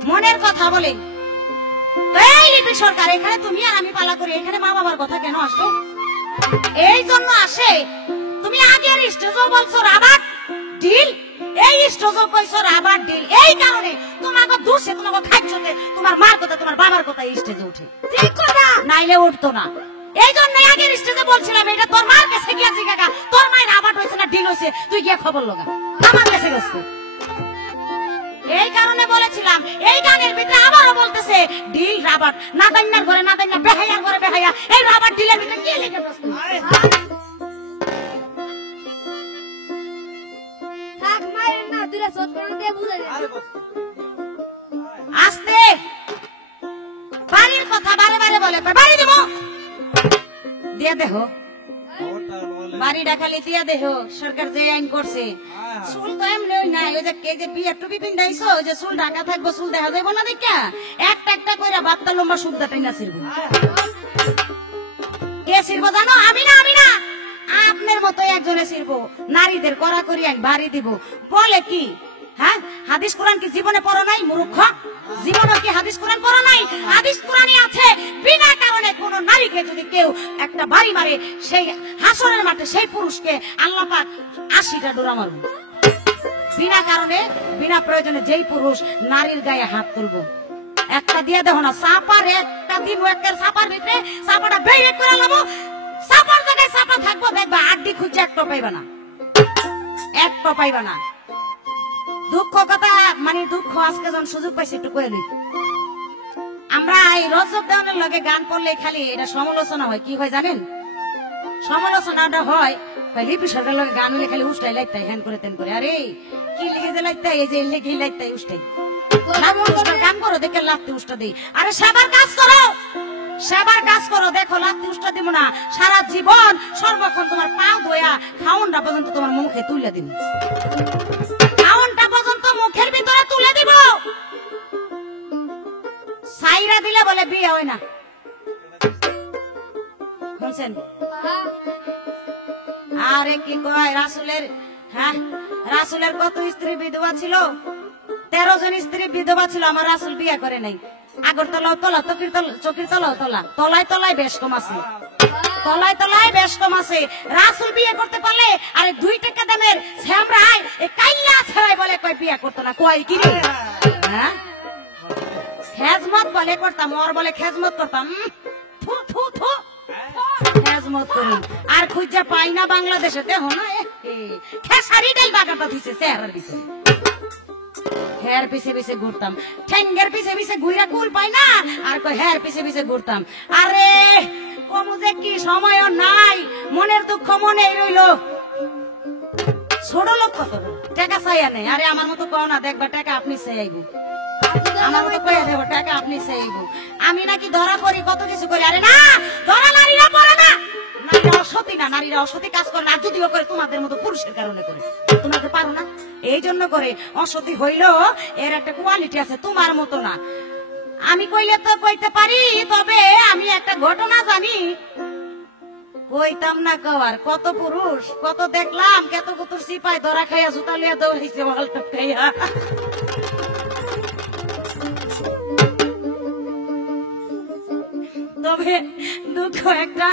মনের কথা বলে। এই লিপি সরকার, এখানে তুমি আর আমি পালা করি, এখানে মা বাবার কথা কেন আসবে? এই জন্য আসে, তুমি আগের স্টেজও বলছো রাবার ডিল, এই স্টেজও কইছো রাবার ডিল। এই কারণে তোমাকে দোষে, তোমাকে খাইছতে তোমার মার কথা, তোমার বাবার কথা এই স্টেজে উঠে, ঠিক কথা নাইলে উঠতো না। এই জন্য আগের স্টেজে বলছিলাম, এটা তোর মার কাছে গিয়েছি কাকা, তোর মায়ের রাবার হয়েছে না ডিল হয়েছে, তুই গিয়ে খবর লগা, আমার কাছে গেছে। এই কারণে বলেছিলাম, এই গানের ভিতরে আবারও বলতেছে ডিল রাবার, নাদান্নার ঘরে নাদান্না, বেহাইয়ার ঘরে বেহাইয়া, এই রাবার ডিলের ভিতরে কি লিখে বসতো? সব করে দিয়ে বুঝাই দেন। আস্তে বাড়ির কথা বারে বারে বলে কয়, বাড়ি দিব দিয়ে দেহ, বাড়িটা খালি দিয়া দেহ। সরকার যে আইন করছে চুল তো এমনি নাই, ওই যে কে যে বিয়ে টুপি পিন্ধাইছো, ওই যে চুল ঢাকা থাকবো, চুল দেখা যাইব না দেখা একটা একটা করে বাত্তা লম্বা সুদ্ধা টেনা ছিড়বো। কে ছিড়বো জানো? আমি না, আমি না, আপনার মতো একজনে ছিড়বো। নারীদের করা করি আইন বাড়ি দিব বলে কি? হ্যাঁ, হাদিস কোরআন কি জীবনে পড়ো নাই মূর্খ? জীবনে কি হাদিস কোরআন পড়ো নাই? হাদিস কোরআনই আছে বিনা কারণে কোন নারীকে যদি কেউ একটা বাড়ি মারে, সেই হাসরের মাঠে সেই পুরুষকে আল্লাহ পাক 80টা ডোরা মারবে। বিনা কারণে বিনা প্রয়োজনে যেই পুরুষ নারীর গায়ে হাত তুলবো, একটা দিয়ে দেখো না চাপার একটা দিব, একটা চাপার ভিতরে চাপাটা বের করে নেবো, চাপার জায়গায় চাপা থাকবো, দেখবা আড্ডি খুঁজে একটা পাইবা না, একটা পাইবা না। দুঃখ কথা মানে দুঃখ আজকে যখন সুযোগ পাইছি একটু কয়ে লই। আমরা এই রজব দেওয়ানের লগে গান পড়লে খালি এটা সমালোচনা হয়, কি হয় জানেন? সমালোচনাটা হয় লিপি সরকার লগে গান হলে খালি উষ্টাই লাইতাই হ্যান করে তেন করে। আরে কি লিখে যে লাইতাই, এই যে লেগে লাইতাই উষ্টাই গান করো দেখে লাত্তি উষ্টা দিই। আরে সেবার কাজ করো, সেবার কাজ করো, দেখো লাত্তি উষ্টা দিব না। সারা জীবন সর্বক্ষণ তোমার পাও ধোয়া খাওনটা পর্যন্ত তোমার মুখে তুলে দিন, খাওনটা পর্যন্ত মুখের ভিতরে তুলে দিব। সাইরা দিলে বলে বিয়ে হয় না, শুনছেন? আরে কি কয় রাসূলের, হ্যাঁ রাসূলের কত স্ত্রী বিধবা ছিল? 13 জন স্ত্রী বিধবা ছিল, আমার রাসূল বিয়ে করে নাই। আগরতলাও তলা, চকির তলাও তলা, তলায় তলায় বেশ কম আছে, তলায় তলায় বেশ কম আছে। রাসূল বিয়ে করতে পারলে আরে 2 টাকা দামের শ্যামরাই এই কাইল্লা ছাড়াই বলে কয় বিয়ে করতো না, কয় কি রে? হ্যাঁ খেজমত বলে করতাম, ওর বলে খেজমত করতাম। থু থু থু খেজমত করি আর খুঁজা পাই না বাংলাদেশে, দেখো না খেসারি ডাল বাগাটা দিছে চেহারার ভিতরে। হের পিছে পিছে ঘুরতাম, ঠেঙ্গের পিছে পিছে ঘুরা কুল পাই না, আর কই হের পিছে পিছে ঘুরতাম। আরে কমু যে কি সময় নাই, মনের দুঃখ মনেই রইল। ছোট লোক কত টাকা চাইয়া নেই, আরে আমার মতো কও না, দেখবা টাকা আপনি চাইব, আমার মতো কইয়া দেবো টাকা আপনি চাইব। আমি নাকি ধরা পড়ি কত কিছু করি, আরে না ধরা নারীরা পড়ে না, নারীরা অসতী না, নারীরা অসতী কাজ করে না, আর যদিও করে তোমাদের মতো পুরুষের কারণে করে, তোমরা তো পারো না এই জন্য করে। অসতী হইলেও এর একটা কোয়ালিটি আছে, তোমার মতো না। আমি কইলে তো কইতে পারি, তবে আমি একটা ঘটনা জানি, কইতাম না কওয়ার। কত পুরুষ কত দেখলাম, কত কত সিপাই ধরা খাইয়া জুতা লিয়া দৌড়াইছে ওয়াল টপকাইয়া। তবে দুঃখ একটা,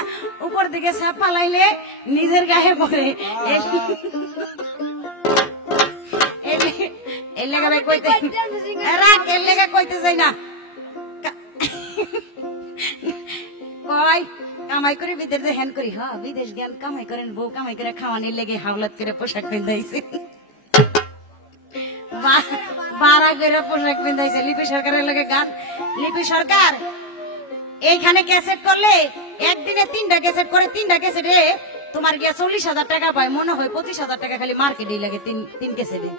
উপর দিকে সাপ পালাইলে নিজের গায়ে পড়ে। এর লেগে ভাই কইতে রাখ, এর লেগে কইতে যাই না। কয় কামাই করে বিদেশ যে হ্যান করি, হ্যাঁ বিদেশ জ্ঞান কামাই করেন, বউ কামাই করে খাওয়ানির লেগে হাওলাত করে পোশাক পিন্ধাইছে, বাড়া করে পোশাক পিন্ধাইছে। লিপি সরকারের লগে গান, লিপি সরকার এইখানে ক্যাসেট করলে একদিনে 3টা ক্যাসেট করে, 3টা ক্যাসেটে তোমার গিয়া 40,000 টাকা পায়, মনে হয় 25,000 টাকা খালি মার্কেটে লাগে 3 ক্যাসেটে।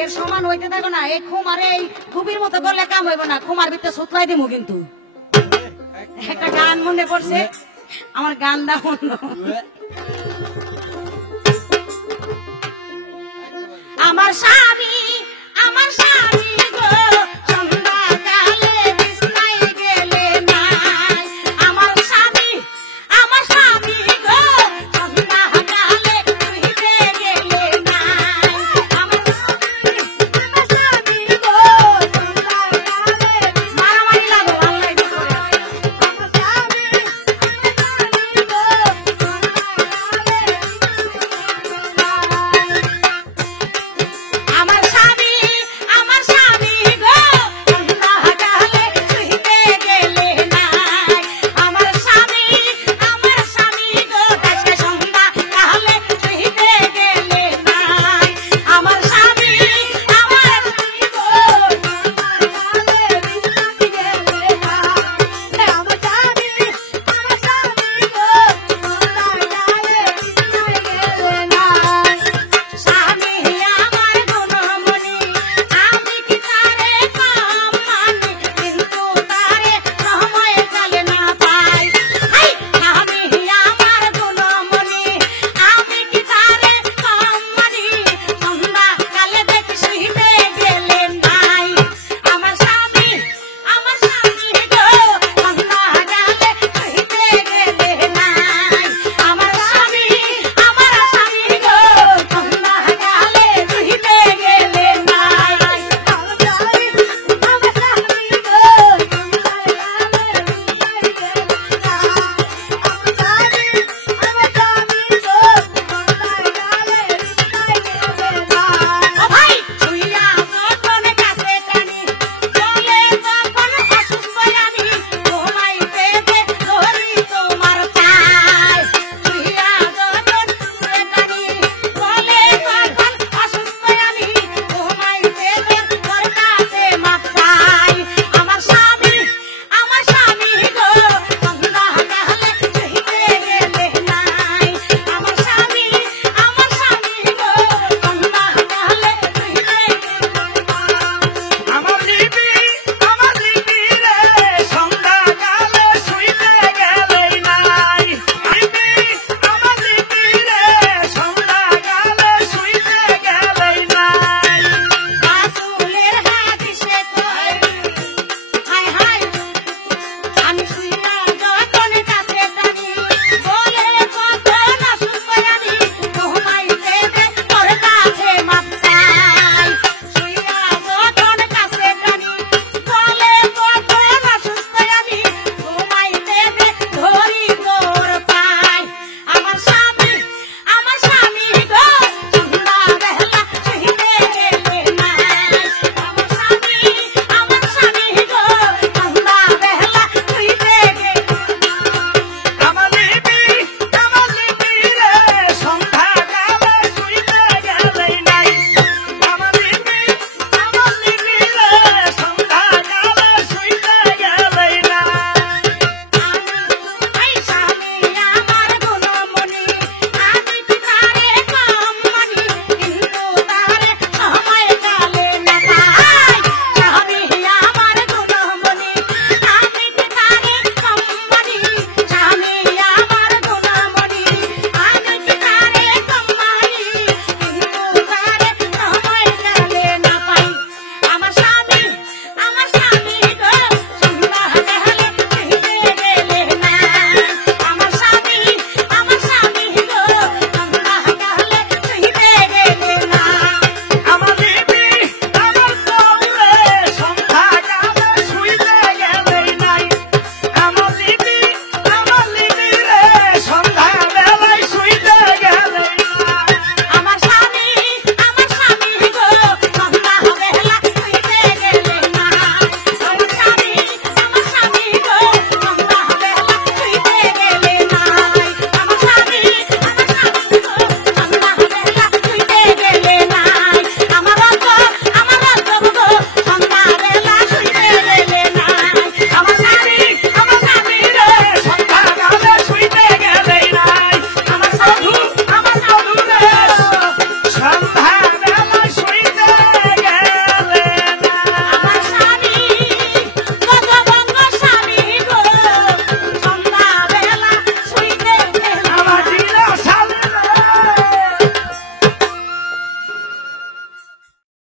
এর সমান হইতে থাকো না, এই খুমার এই খুবির মতো করলে কাম হইব না, খুমার ভিতরে সুতলাই দিব। কিন্তু একটা গান মনে পড়ছে আমার, গানটা শুনলো। আমার স্বামী